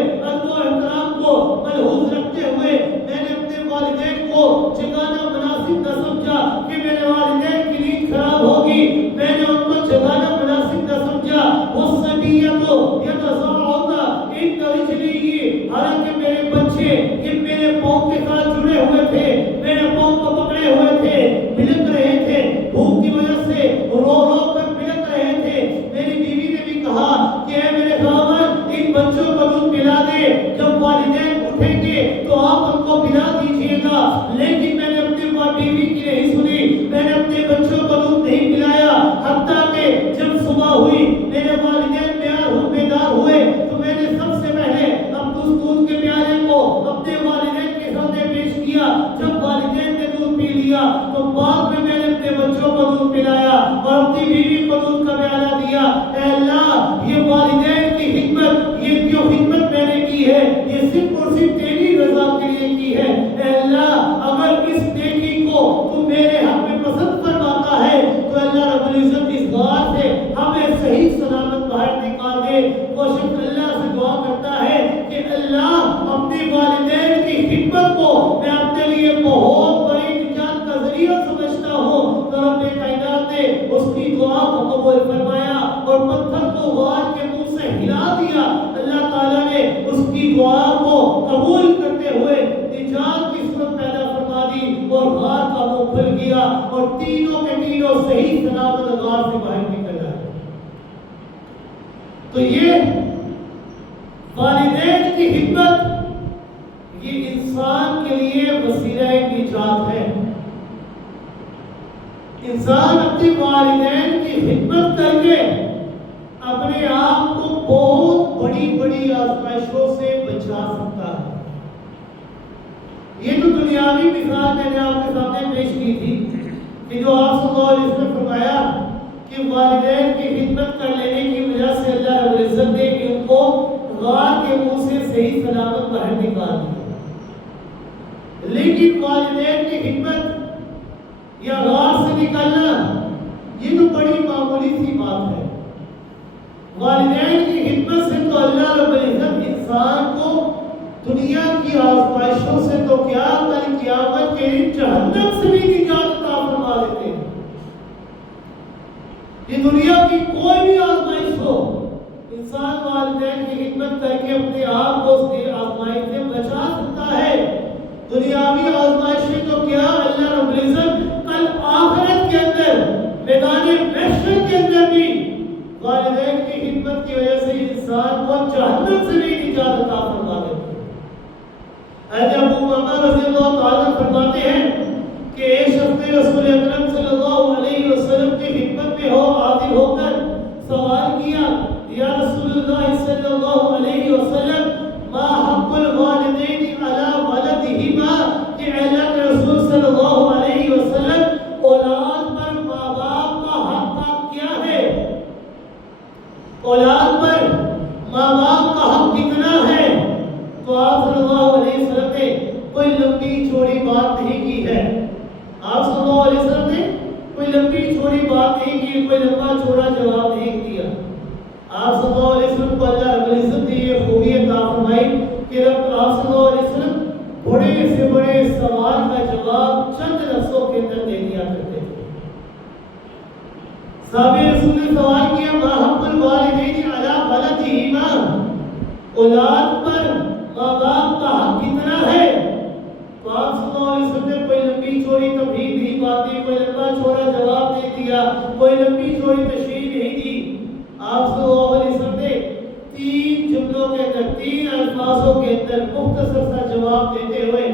میں نے اپنے والدین کو جگانا مناسب نہ سمجھا کہ میرے والدین کی نیند خراب ہوگی, میں نے ان کو جگانا مناسب نہ سمجھا. حالانکہ میرے بچے یہ میرے پاؤں کے ساتھ جڑے ہوئے تھے, میرے پاؤں کو پکڑے ہوئے تھے, بلک رہے تھے, بھوک کی وجہ سے رو رو کر بلک رہے تھے. میری بیوی نے بھی کہا کہ اے میرے خاوند ان بچوں کو دودھ پلا دے, جب والدین اٹھیں گے تو آپ ان کو پلا دیجیے گا. لیکن میں نے اپنی بیوی کی نہیں سنی, میں نے اپنے بچوں کو دودھ نہیں پلایا, حتیٰ کہ جب صبح ہوئی میرے والدین بیدار ہوئے تو میں نے سب سے پہلے اب اس دودھ کے پیالے کو اپنے والدین کے سامنے پیش کیا. جب والدین نے دودھ پی لیا تو بعد میں نے اپنے بچوں کو دودھ پلایا اور اپنی بیوی کو دودھ کا پیالہ دیا. اے اللہ یہ والدین کی خدمت, یہ جو خدمت میں نے کی ہے یہ صرف اور صرف تیری رضا کے لیے کی ہے. اے اللہ اگر اس نیکی کو تو میرے حق میں پسند فرماتا ہے تو اللہ رب العزت اس غار سے ہمیں صحیح سلامت باہر نکال دے. وہ شخص اللہ سے دعا کرتا ہے کہ اللہ اپنے والدین کی خدمت کو میں اپنے لیے بہت بڑی نجات کا ذریعہ سمجھتا ہوں. تو رب کائنات نے اس کی دعا کو قبول فرمایا اور پتھر کو غار کے منہ سے ہلا دیا. اللہ تعالیٰ نے اس کی دعا کو قبول کرتے ہوئے نجات کی صورت پیدا فرما دی اور غار کا منہ کھل گیا اور تینوں کے تینوں صحیح سلامت غار سے باہر نکل آئے. تو یہ والدین کی خدمت یہ انسان کے لیے وسیلہ نجات ہے. انسان اپنے والدین کی خدمت کر کے اپنے آپ کو بہت بڑی بڑی آزمائشوں سے بچا سکتا ہے۔ یہ تو دنیاوی مثال میں نے آپ کے سامنے پیش کی تھی کہ جو آپ صلی اللہ علیہ وسلم فرمایا کہ والدین کی خدمت کر لینے کی وجہ سے اللہ رب العزت نے ان کو غار کے منہ سے صحیح سلامت باہر نکال دیا۔ لیکن والدین کی خدمت یا غار سے نکلنا یہ تو بڑی معمولی سی بات ہے۔ والدین کی خدمت سے تو اللہ رب العزت انسان کو دنیا کی آزمائشوں سے تو کیا کل قیامت کے دن جہنم سے بھی نجات عطا فرما دیتے ہیں۔ یہ دنیا کی کوئی بھی آزمائش ہو، انسان والدین کی خدمت کر کے اپنے آپ کو اس کی آزمائش سے بچا سکتا ہے۔ دنیاوی آزمائشیں تو کیا اللہ رب العزت کل آخرت کے اندر میدان محشر کے اندر بھی والدین کی خدمت کی وجہ سے انسان کو جہنم سے بھی نجات عطا فرما دیتے ہیں۔ حضرت ابو امامہ رضی اللہ تعالیٰ فرماتے ہیں کہ ایک شخص نے رسول اکرم صلی اللہ علیہ وسلم کی خدمت میں حاضر ہو کر سوال کیا، یا رسول اللہ صلی اللہ علیہ وسلم ما حق الوالدین علی ولدہما، کہ اللہ کے رسول صلی اللہ علیہ وسلم اولاد پر ماں باپ کا حق کیا ہے؟ اولاد پر ماں باپ کا حق کتنا ہے؟ تو آپ صلی اللہ علیہ وسلم نے کوئی لمبی چوڑی بات نہیں کی ہے۔ آپ صلی اللہ علیہ وسلم نے کوئی لمبی چوڑی بات نہیں کی، کوئی لمبا چوڑا جواب نہیں دیا۔ آپ صلی اللہ علیہ وسلم کو اللہ رب العزت نے یہ خوبی عطا فرمائی کہ آپ صلی اللہ علیہ وسلم بڑے سے بڑے سوال کا جواب چند لفظوں کے اندر دے دیا کرتے تھے۔ صحابہ رسول نے سوال کیا، ما حق الوالدین علی ولدہما، اولاد پر ماں باپ کا حق کتنا ہے؟ تو آپ صلی اللہ علیہ وسلم نے کوئی لمبی چوڑی تمہید نہیں باتیں، کوئی لمبا چوڑا جواب نہیں دیا، کوئی لمبی چوڑی تشریح نہیں دی۔ آپ صلی اللہ علیہ وسلم نے تین جملوں کے اندر، تین الفاظوں کے اندر مختصر سا جواب دیتے ہوئے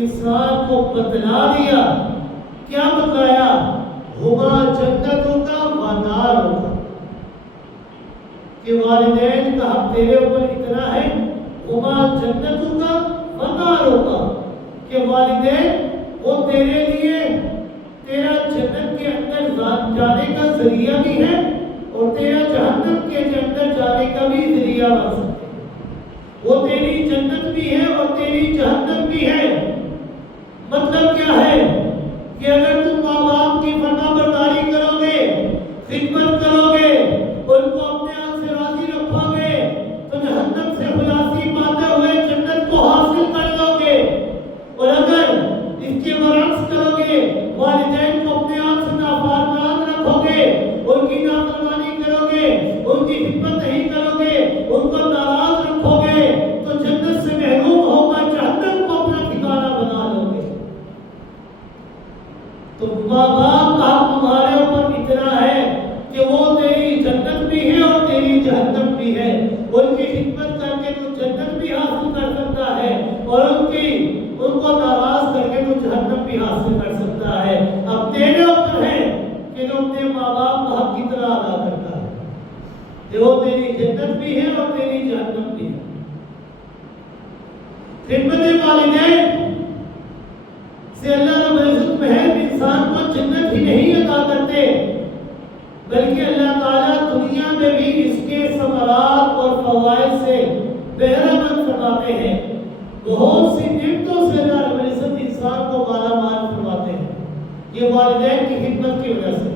انسان کو بتلا دیا۔ کیا بتلایا؟ ہما جنتوں کا و ناروں کا، کہ والدین کا حق تیرے اوپر اتنا ہے، ہما جنتوں کا و ناروں کا، کہ والدین وہ تیرے لیے تیرا جنت کے اندر جانے کا ذریعہ بھی ہے اور تیرا جہنم کے اندر جانے کا بھی ذریعہ بن سکتے ہیں۔ وہ تیری جنت بھی ہے اور تیری جہنم بھی ہے۔ مطلب کیا ہے کہ اگر تم ماں باپ کی فرما برداری کرو گے، خدمت کرو گے، ان کو اپنے آپ سے راضی رکھو گے، تو جہنم سے خلاصی پاتے ہوئے جنت کو حاصل کر لو گے۔ اور اگر اس کے برعکس کرو گے، والدین کو اپنے آپ سے نافرمان رکھو گے، ان کی نافرمانی کرو گے، ان کی خدمت نہیں کرو گے، ان کو ناراض رکھو گے، تو جنت سے محروم ہو کر جہنم کو اپنا ٹھکانہ بنا لو گے۔ تو ماں باپ کا حق تمہارے اوپر اتنا ہے کہ وہ تیری جنت بھی ہے اور تیری جہنم بھی ہے۔ ان کی خدمت کر کے تو جنت بھی حاصل کر سکتا ہے اور ان کو ناراض کر کے تو جہنم بھی حاصل کر سکتا ہے۔ اب تیرے اوپر ہے کہ جو اپنے ماں باپ کا حق کتنا ادا کرتا ہے، کہ وہ تیری جنت بھی ہے اور تیری جہنم بھی ہے۔ خدمت والدین سے اللہ رب العزت محض انسان کو جنت ہی نہیں عطا کرتے، بلکہ اللہ تعالیٰ دنیا میں بھی اس کے ثمرات اور فوائد سے بہرہ مند فرماتے ہیں۔ بہت سی نعمتوں سے اللہ رب العزت انسان کو مالا مال فرماتے ہیں، یہ والدین کی خدمت کی وجہ سے۔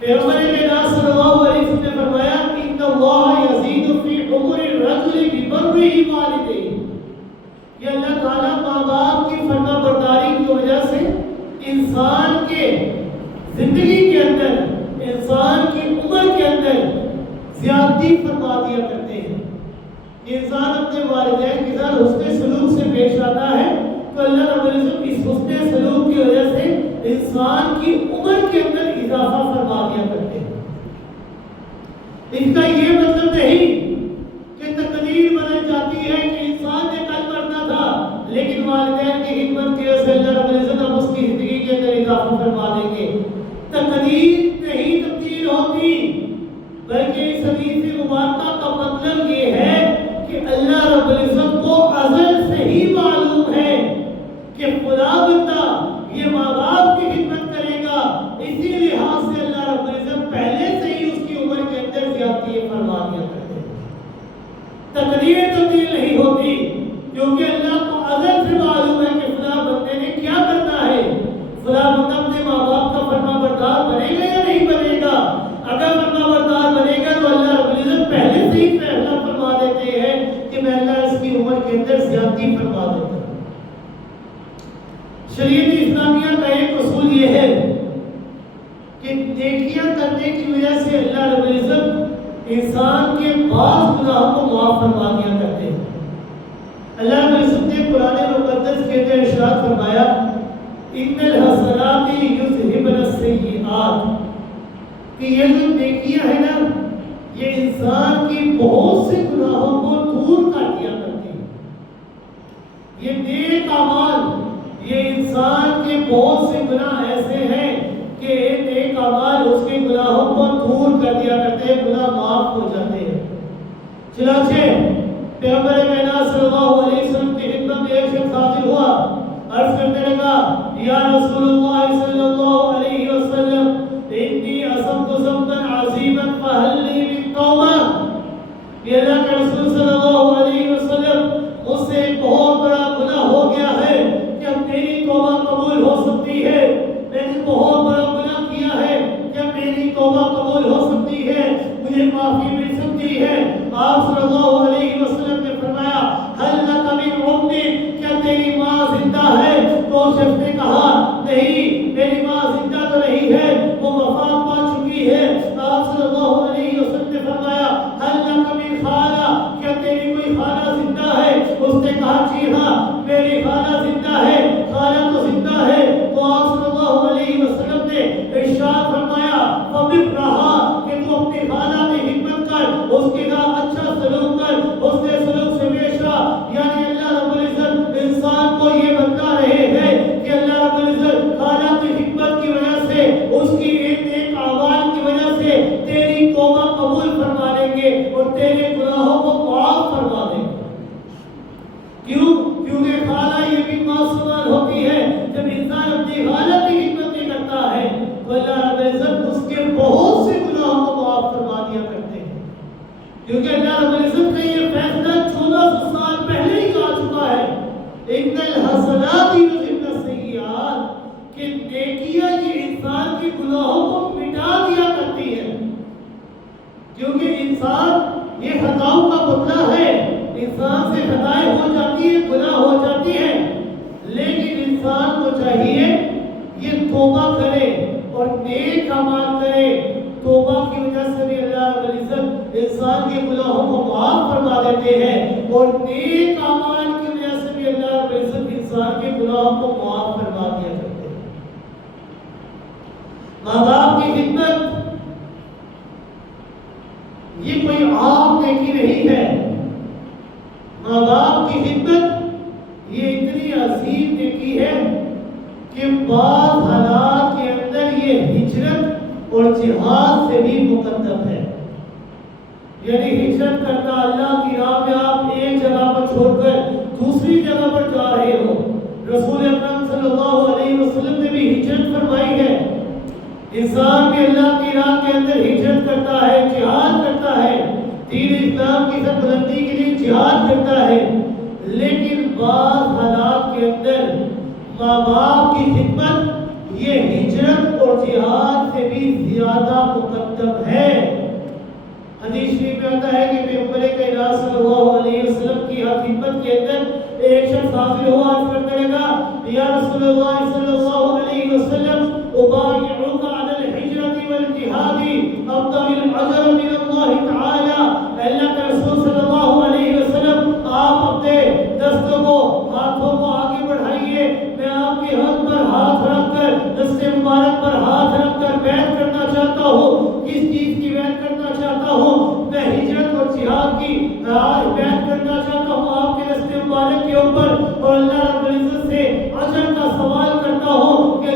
پیغمبر کائنات صلی اللہ علیہ وسلم نے فرمایا، ان اللہ یزید فی عمر الرجل ببرہ والدیہ، یہ اللہ تعالیٰ ماں باپ کی فرما برداری کی وجہ سے انسان کے زندگی کے اندر، انسان کی عمر کے اندر زیادتی فرما دیا کرتے ہیں۔ انسان اپنے والدین کے ساتھ حسن سلوک سے پیش آتا ہے تو اللہ رب العزت اس حسن سلوک کی وجہ سے انسان کی عمر کے اندر اضافہ فرما دیا کرتے ہیں۔ ان کا یہ مطلب نہیں کہ تقدیر بدل جاتی ہے کہ انسان نے کل مرنا تھا لیکن والدین کی خدمت کی وجہ سے اللہ رب العزت اب اس کی زندگی کے اندر اضافہ فرما دیں گے۔ تقدیر نہیں تبدیل ہوتی، بلکہ اس حدیث مبارکہ کا مطلب یہ ہے کہ اللہ رب العزت کو ازل سے ہی معلوم ہے کہ فلاں بندہ یہ ماں باپ کی خدمت کرے گا، اسی لحاظ سے اللہ رب العزت پہلے سے ہی اس کی عمر کے اندر زیادتی فرما دیا کرتے ہیں۔ تقدیر تبدیل نہیں ہوتی، کیونکہ اللہ کو ازل سے معلوم ہے کہ فلاں بندے نے کیا کرنا ہے، فلاں بندہ اپنے ماں باپ کا فرما بردار بنے گا یا نہیں بنے گا۔ اگر فرما بردار بنے گا تو اللہ رب العزت پہلے سے ہی فیصلہ فرما دیتے ہیں کہ میں اللہ اس کی عمر کے اندر زیادتی فرما دیتا ہوں۔ شریعت اسلامیہ کا ایک اصول یہ ہے کہ نیکیاں کرنے کی وجہ سے اللہ رب العزت انسان کے بعض گناہوں کو معاف فرما دیا کرتے ہیں۔ اللہ رب العزت نے قرآن مقدس کے اندر ارشاد فرمایا ان الحسنات یذہبن السیئات، کہ یہ جو نیکیاں ہیں نا یہ انسان کی بہت سے گناہوں کو دور کر دیا کرتی ہیں۔ یہ نیک اعمال، یہ انسان کے بہت سے گناہ ایسے ہیں کہ نیک اعمال اس کے گناہوں کو دور کر دیا کرتے ہیں، گناہ معاف ہو جاتے ہیں۔ چنانچہ پیغمبر کائنات صلی اللہ علیہ وسلم کی خدمت میں ایک شخص حاضر ہوا، عرض کرنے لگا یا رسول اللہ صلی اللہ علیہ وسلم انی اصبت ذنبا عظیما فهل لی من توبہ، یہ اللہ کے رسول صلی اللہ علیہ وسلم مجھ سے ایک بہت بڑا گناہ ہو گیا ہے، کیا میری توبہ قبول ہو سکتی ہے؟ میں نے بہت بڑا گناہ کیا ہے، کیا میری توبہ قبول ہو سکتی ہے؟ مجھے معافی مل سکتی ہے؟ آپ صلی اللہ علیہ وسلم نے فرمایا هل لک من ام، کیا تیری ماں زندہ ہے؟ تو اس شخص نے کہا نہیں، میری ماں زندہ تو نہیں ہے، وہ وفات پا چکی ہے۔ آپ صلی اللہ علیہ وسلم نے فرمایا هل لک من خالہ، کیا تیری کوئی خالہ زندہ ہے؟ اس نے کہا جی ہاں میری خالہ زندہ ہے، خالہ تو زندہ ہے۔ تو آپ صلی اللہ علیہ وسلم نے ارشاد فرمایا فبرھا، کہ تو اپنی خالہ کی خدمت کر، اس کے ساتھ اچھا سلوک کر، اس سے سلوک سے پیش آ۔ یعنی اللہ رب العزت انسان کو یہ بتا رہے ہیں کہ اللہ رب العزت خالہ کی خدمت کی وجہ سے، اس کی ایک ایک اعمال کی وجہ سے تیری توبہ قبول فرما لیں گے اور تیرے گناہوں کو معاف فرما دیں گے۔ کیوں؟ کیونکہ خالہ یہ بھی معصومان ہوتی ہے، جب انسان اپنی خالہ کی خدمت نہیں کرتا ہے تو اللہ رب العزت اس کے بہت سے گناہوں کو معاف فرما دیا کرتے ہیں، کیونکہ اللہ رب العزت کا یہ فیصلہ 1400 سال پہلے ہی آ چکا ہے ان الحسنات یذہبن السیئات، کہ نیکیاں یہ انسان کے گناہوں کو مٹا دیا کرتی ہے۔ کیونکہ انسان یہ خطاؤں کا پتلا ہے، انسان سے خطائیں ہو جاتی ہے، گناہ ہو جاتی ہے، لیکن انسان کو چاہیے یہ توبہ کرے اور نیک اعمال کرے۔ توبہ کی وجہ سے بھی اللہ رب العزت انسان کے گناہوں کو معاف فرما دیتے ہیں، اور نیک اعمال کی وجہ سے بھی اللہ رب العزت انسان کے گناہوں کو معاف فرما دیا کرتے ہیں۔ ماں باپ کی خدمت یہ کوئی عام نیکی نہیں ہے، ماں باپ کی خدمت یہ اتنی عظیم نیکی ہے کہ بعض حالات کے اندر یہ ہجرت اور جہاد سے بھی مقدم ہے۔ یعنی ہجرت کرنا، اللہ کی راہ میں آپ ایک جگہ پر چھوڑ کر دوسری جگہ پر جا رہے ہو۔ رسول اکرم صلی اللہ علیہ وسلم نے بھی ہجرت فرمائی ہے۔ انسان بھی اللہ کی راہ کے اندر ہجرت کرتا ہے، جہاد کرتا ہے، دین اسلام کی سربلندی کے لیے جہاد کرتا ہے، لیکن بعض حالات کے اندر ماں باپ کی خدمت یہ ہجرت اور جہاد سے بھی زیادہ مقدم ہے۔ حدیث شریف میں آتا ہے کہ پیغمبر کائنات صلی اللہ علیہ وسلم کی خدمت کے اندر ایک شخص حاضر ہوا، عرض کرنے لگا یا رسول اللہ صلی اللہ علیہ وسلم ابایعک علی الہجرۃ والجہاد ابتغی الاجر من اللہ تعالی۔ اللہ کے رسول صلی اللہ علیہ وسلم آپ اپنے دستوں کو، ہاتھوں کو آگے بڑھائیے، میں آپ کے ہاتھ پر ہاتھ رکھ کر، دست مبارک پر ہاتھ رکھ کر بیعت کرنا چاہتا ہوں۔ کس چیز کی بیعت کرنا چاہتا ہوں؟ میں ہجرت اور جہاد کی بیعت کرنا چاہتا ہوں آپ کے دست مبارک کے اوپر، اور اللہ رب العزت سے اجر کا سوال کرتا ہوں کہ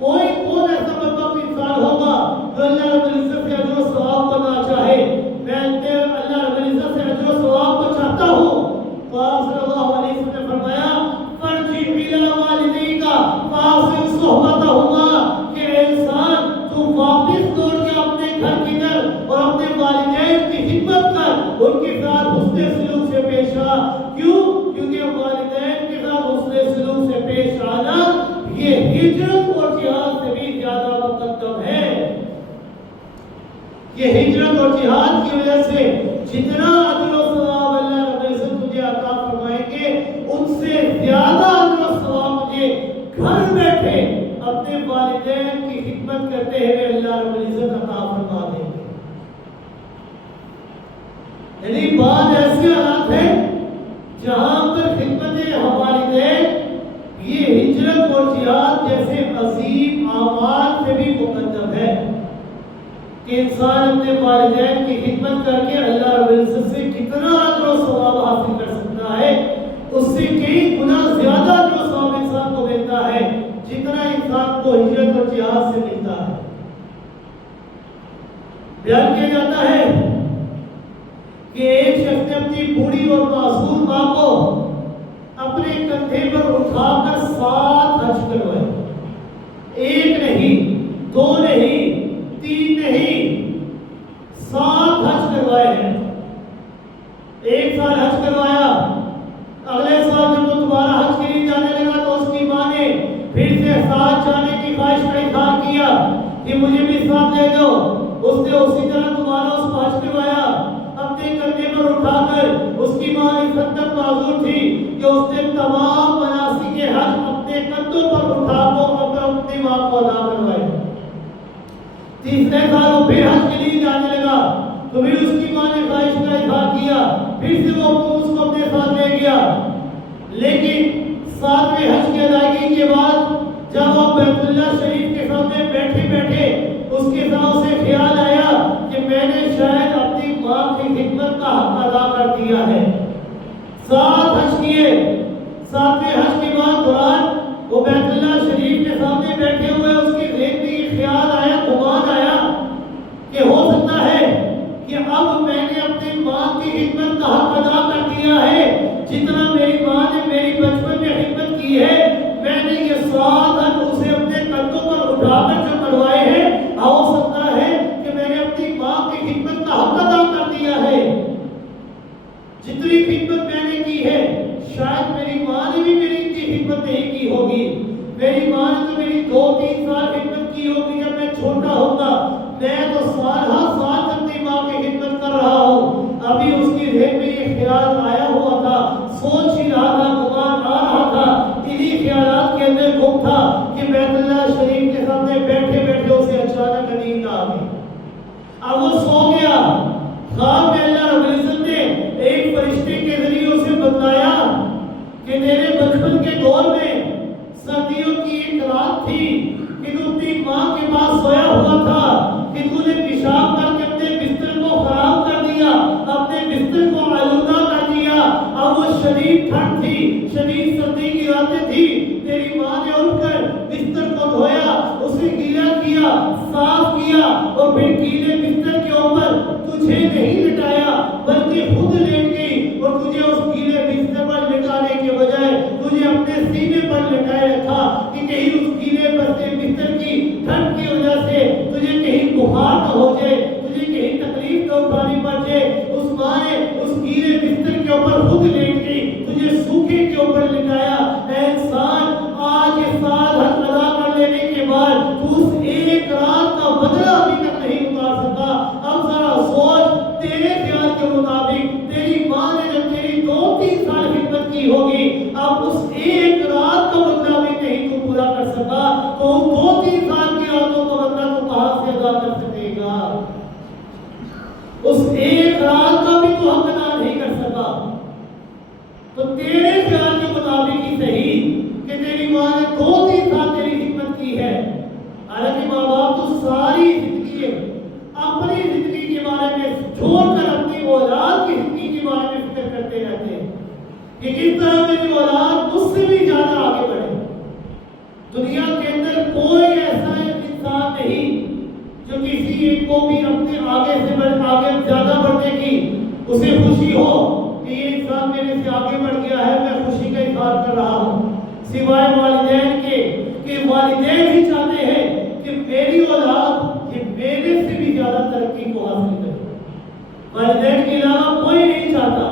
کوئی کون ایسا بدبخت انسان ہوگا جو اللہ رب العزت سے اجر و ثواب کو نہ چاہے؟ میں اللہ رب العزت سے اجر و ثواب کو چاہتا ہوں۔ تو آپ صلی اللہ علیہ وسلم نے فرمایا فرجع الی والدیک فاحسن صحبتہما، کہ انسان تو واپس لوٹ کے اپنے گھر کی طرف اور اپنے والدین کی خدمت کر، ان کے ساتھ حسن سلوک سے پیش آ۔ کیوں؟ کیونکہ والدین کے ساتھ حسن سلوک سے پیش آنا یہ ہجرت اور جہاد سے بھی زیادہ مقدم ہے۔ یہ ہجرت اور جہاد کی وجہ سے جتنا اجر و ثواب اللہ رب العزت تجھے عطا فرمائیں گے، ان سے زیادہ اجر و ثواب تجھے گھر بیٹھے اپنے والدین کی خدمت کرتے ہوئے اللہ رب العزت عطا فرما دیں گے۔ یعنی بعض ایسے حالات ہیں جہاں پر خدمت والدین یہ ہجرت اور جہاد جیسے عظیم اعمال سے بھی مقدم ہے کہ انسان اپنے والدین کی خدمت کر کے اللہ رب العزت سے کتنا اجر و ثواب حاصل کر سکتا ہے، اس سے کئی گنا زیادہ اجر و ثواب انسان کو ملتا ہے جتنا انسان کو ہجرت اور جہاد سے ملتا ہے۔ بیان کیا جاتا ہے کہ ایک شخص نے اپنی بوڑھی اور معصوم ماں کو اپنے کندھے پر اٹھا کر 7 حج کروائے، 1 نہیں، 2 نہیں، 3 نہیں، 7 حج کروائے ہیں۔ 1 سال حج کروایا، اگلے سال جب وہ دوبارہ حج کے لیے جانے لگا تو اس کی ماں نے پھر سے ساتھ جانے کی خواہش کا اظہار کیا کہ مجھے بھی ساتھ لے جاؤ۔ اس نے اسی طرح دوبارہ اس کو حج کروایا، اپنے کندھے پر اٹھا کر۔ اس کی ماں اس حد تک معذور تھی کہ اس نے تمام مناسک حج اپنے کندھوں پر اٹھا کر اپنی ماں کو ادا کروائے۔ تیسرے سال وہ پھر حج کے لیے جانے لگا تو پھر اس کی ماں نے خواہش کا اظہار کیا، پھر سے وہ اس کو اپنے ساتھ لے گیا۔ لیکن 7ویں حج کی ادائیگی کے بعد جب وہ بیت اللہ شریف کے سامنے بیٹھے بیٹھے اس کے ساتھ اسے خیال آیا کہ میں نے شاید اپنی ماں کی خدمت کا حق ادا کر دیا ہے۔ 7 حج کیے، 7ویں حج کے بعد دوران وہ بیت اللہ شریف کے سامنے بیٹھے ہوئے اس کی ذہن میں یہ خیال آیا، گمان آیا کہ ہو سکتا ہے کہ اب میں نے اپنی ماں کی خدمت کا حق ادا کر دیا ہے، جتنا میری ماں نے میری بچپن میں خدمت کی ہے، میں نے یہ 7 حج اسے اپنے کندھوں پر اٹھا کر جو کروائے ہیں، ہو سکتا ہے کہ میں نے اپنی ماں کی خدمت کا حق ادا کر دیا ہے۔ جتنی خدمت میں نے کی ہے شاید میری ماں نے بھی میری اتنی خدمت نہیں کی ہوگی۔ میری ماں نے تو میری 2-3 سال خدمت کی ہوگی جب میں چھوٹا ہوگا، میں تو سال ہر سال اپنی ماں کی خدمت کر رہا ہوں۔ ابھی اس کی ذہن میں یہ خیال آیا ہوا تھا، سوچ ہی رہا تھا، گمان آ رہا تھا، انہی خیالات کے اندر گم تھا کہ بیت اللہ شریف کے سامنے بیٹھے بیٹھے اسے اچانک نیند آ گئی۔ اب وہ سو گیا، خواب میں اللہ رب العزت نے ایک فرشتے کے ذریعے اسے بتایا کہ میرے بچپن کے دور میں سردیوں کی ایک رات تھی کہ تو اپنی ماں کے پاس سویا ہوا تھا کہ تو نے پیشاب کر کے اپنے بستر کو خراب کر دیا، اپنے بستر کو آلودہ کر دیا۔ اب وہ شدید ٹھنڈ تھی، شدید سردی کی راتیں تھی، تیری ماں نے اٹھ کر بستر کو دھویا، اسے گیلا کیا، صاف کیا اور پھر گیلے بستر کے اوپر تجھے نہیں لٹایا بلکہ خود لیٹ گئی اور تجھے اس گیلے بستر پر لٹانے کے بجائے تجھے اپنے سینے پر لٹائے رکھا کہ کہیں اس گیلے بستر کی ٹھنڈ کی وجہ سے تجھے کہیں بخار نہ ہو جائے، تجھے کہیں تکلیف نہ اٹھانی پڑ جائے۔ اس ماں نے اس گیلے بستر کے اوپر خود لیٹ گئی، تجھے سوکھے کے اوپر لٹایا۔ اے انسان، آج یہ 7 حج ادا کر لینے کے بعد تو اس ایک رات کا بدلہ ابھی تک نہیں اتار سکا۔ اب ذرا سوچ، تیرے خیال کے مطابق تیری ماں نے جب تیری 2-3 سال خدمت کی ہوگی، اب اس ایک رات کا بدلہ بھی نہیں تو پورا کر سکا، تو 2-3 سال کی راتوں کا بدلہ تو کہاں سے ادا کر سکے گا؟ اس ایک رات کا بھی تو حق ادا نہیں کر سکا۔ تو تیرے خیال کے مطابق ہی صحیح کہ تیری ماں نے 2-3 سال تیری خدمت کی ہے، حالانکہ ماں باپ تو ساری زندگی اپنی زندگی کے بارے میں چھوڑ کر اپنی اولاد کی زندگی کے بارے میں فکر کرتے رہتے ہیں کہ کس طرح میری اولاد مجھ سے بھی زیادہ آگے بڑھے۔ دنیا کے اندر کوئی ایسا کو بھی اپنے آگے زیادہ بڑھنے کی اسے خوشی ہو کہ یہ انسان میرے سے آگے بڑھ گیا ہے، میں خوشی کا اظہار کر رہا ہوں، سوائے والدین کے کہ والدین ہی چاہتے ہیں کہ میری اولاد یہ میرے سے بھی زیادہ ترقی کو حاصل کرے، والدین کے علاوہ کوئی نہیں چاہتا۔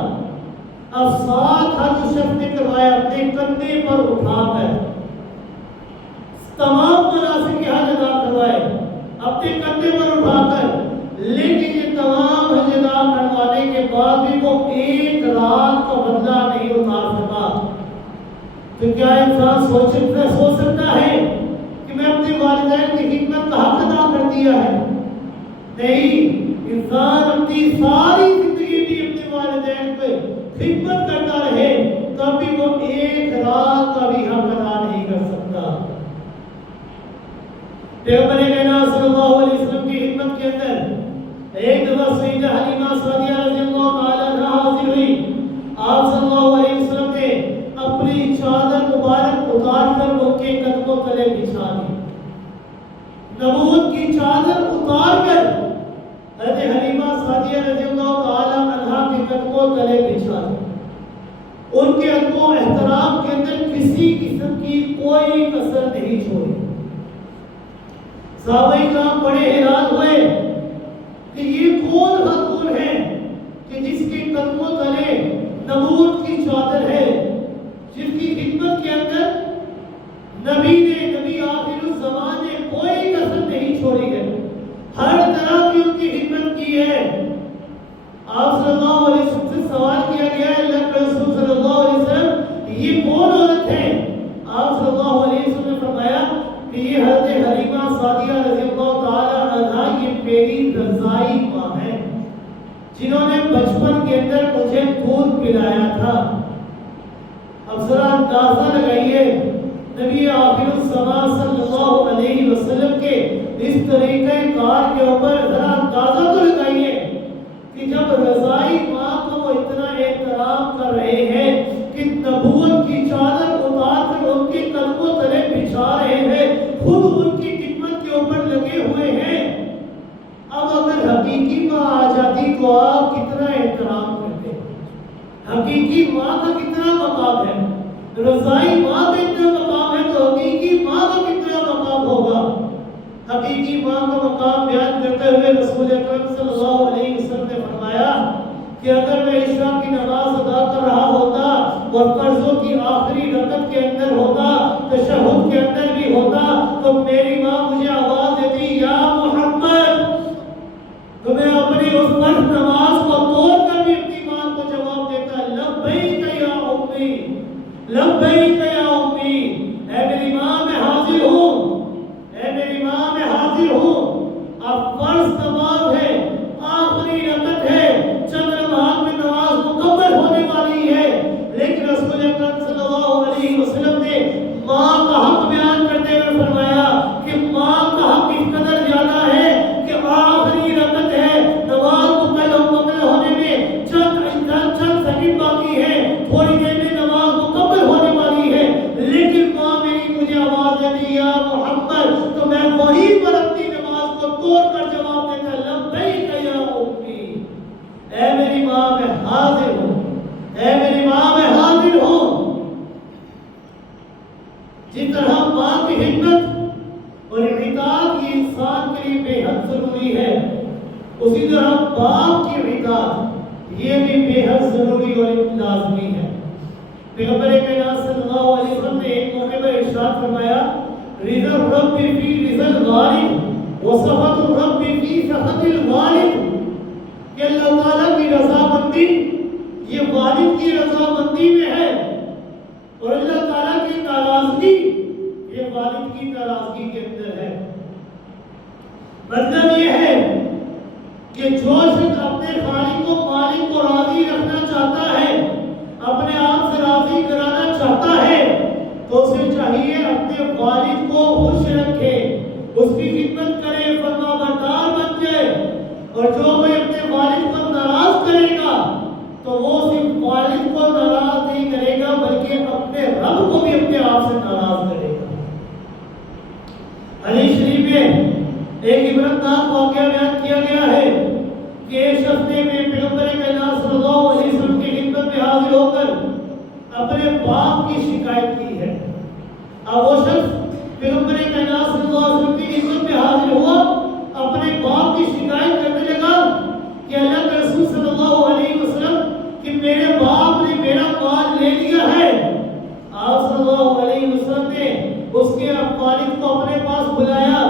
اب ساتھ ہر شخص نے کروایا اپنے کندھے پر اٹھا کر تمام مناسب کے حج ادا کروائے اپنے کندھے پر اٹھا کر، لیکن یہ تمام حج ادا کروانے کے بعد بھی وہ ایک رات کا بدلہ نہیں اتار سکا۔ تو کیا انسان سوچ سکتا ہے کہ میں اپنے والدین کی خدمت کا حق ادا کر دیا ہے؟ نہیں، انسان اپنی ساری زندگی بھی اپنے والدین پہ خدمت کرتا رہے تب بھی وہ ایک رات کا بھی حق ادا نہیں کر سکتا۔ پیغمبر کائنات صلی اللہ علیہ وسلم کی خدمت کے اندر ایک دفعہ سیدہ حلیمہ سعدیہ رضی اللہ تعالی عنہا حاضر ہوئی۔ آپ صلی اللہ علیہ وسلم نے اپنی چادر مبارک اتار کر ان کے قدموں تلے بچھا دی، نبوت کی چادر اتار کر حضرت حلیمہ سعدیہ رضی اللہ تعالی عنہا کے قدموں تلے بچھا دی۔ ان کے ادب و احترام کے اندر کسی قسم کی کوئی کسر نہیں چھوڑی۔ صحابہ کرام بڑے حیران ہوئے کہ یہ کون خاتون ہے کہ جس کے قدموں تلے نبوت کی چادر ہے، جس کی خدمت کے اندر نبی آخر الزمان نے کوئی کسر نہیں چھوڑی ہے، ہر طرح کی ان کی خدمت کی ہے۔ آپ صلی اللہ علیہ وسلم سے سوال کیا گیا ہے، اللہ کے رسول صلی اللہ علیہ وسلم یہ کون عورت ہے؟ آپ صلی اللہ علیہ وسلم نے فرمایا کہ یہ حضرت حلیمہ سعدیہ رضی اللہ تعالی عنہا یہ میری رضائی ماں ہے، جنہوں نے بچپن کے اندر مجھے دودھ پلایا تھا۔ اب ذرا اندازہ لگائیے نبی آخر الزمان صلی اللہ علیہ وسلم کے اس طریقہ کار کے اوپر ذرا اندازہ تو لگائیے کہ جب رضائی ماں کو وہ اتنا احترام کر رہے ہیں کہ نبوت کی چادر اتار کر ان کے قدموں تلے بچھا رہے ہیں، خود ان کی خدمت کے اوپر لگے ہوئے ہیں، اب اگر حقیقی ماں آ جاتی تو آپ کتنا احترام کرتے؟ حقیقی ماں کا کتنا مقام ہے، رضائی ماں کا اتنا مقام ہے تو حقیقی ماں کا کتنا مقام ہوگا۔ حقیقی ماں کا مقام بیان کرتے ہوئے رسول اکرم صلی اللہ علیہ وسلم نے فرمایا کہ اگر میں عشاء کی نماز ادا کر رہا ہوتا اور فرضوں کی آخری رکعت کے اندر ہوتا، تشہد کے اندر بھی ہوتا، تو میری ماں مجھے آواز دیتی یا محمد، تو میں اپنی اس فرض نماز کو توڑ کر بھی اپنی ماں کو جواب دیتا لبیک یا امی، لبیک یا امی، اے میری ماں میں حاضر ہوں، اے میری ماں میں حاضر ہوں۔ اب فرض نماز ہے، آخری رکعت ہے، چند لمحات میں نماز مکمل ہونے والی ہے، لیکن رسول اکرم صلی اللہ علیہ وسلم نے ماں کا حق بیان کرتے ہوئے فرمایا کہ ماں کا حق اس قدر زیادہ ہے کہ آخری رکعت ہے، نماز مکمل ہونے میں چند سیکنڈ باقی ہے، تھوڑی دیر میں نماز مکمل ہونے والی ہے، لیکن ماں میری مجھے آواز دیتی یا محمد، تو میں وہی پر اپنی نماز کو توڑ کر جواب دیتا لبیک یا امی، اے میری ماں میں حاضر ہوں، اے میری ماں میں حاضر ہوں۔ جس طرح ماں کی خدمت اور اطاعت یہ انسان کے لیے بے حد ضروری ہے، اسی طرح باپ کی اطاعت یہ بھی بے حد ضروری اور لازمی ہے۔ پیغمبر کائنات صلی اللہ علیہ وسلم نے ایک موقع پر ارشاد فرمایا رضا الرب فی رضا الوالد وسخط الرب فی سخط الوالد، کہ اللہ تعالیٰ کی رضامندی یہ والد کی رضامندی میں ہے، اور اللہ تعالیٰ کی ناراضگی یہ والد کی ناراضگی کے اندر ہے۔ مطلب یہ ہے کہ جو شخص اپنے خالق و مالک کو راضی رکھنا چاہتا ہے، اپنے آپ سے راضی کرانا چاہتا ہے، تو اسے چاہیے اپنے والد کو خوش رکھے، اس کی خدمت کرے، فرما بردار بن جائے، اور جو کوئی اپنے والد کو ناراض کرے گا تو وہ صرف والد کو ناراض نہیں کرے گا بلکہ اپنے رب کو بھی اپنے آپ سے ناراض کرے گا۔ حدیث شریف میں ایک عبرتناک واقعہ بیان کیا گیا ہے کہ ایک شخص نے پیغمبر کائنات صلی اللہ علیہ وسلم کی خدمت میں حاضر ہو کر اپنے باپ کی شکایت کی ہے۔ اب وہ شخص پیغمبر کائنات صلی اللہ علیہ وسلم کی خدمت میں حاضر ہوا، اپنے باپ کی شکایت کرنے لگا کہ اللہ کے رسول صلی اللہ علیہ وسلم کہ میرے باپ نے میرا مال لے لیا ہے۔ آپ صلی اللہ علیہ وسلم نے اس کے والد کو اپنے پاس بلایا۔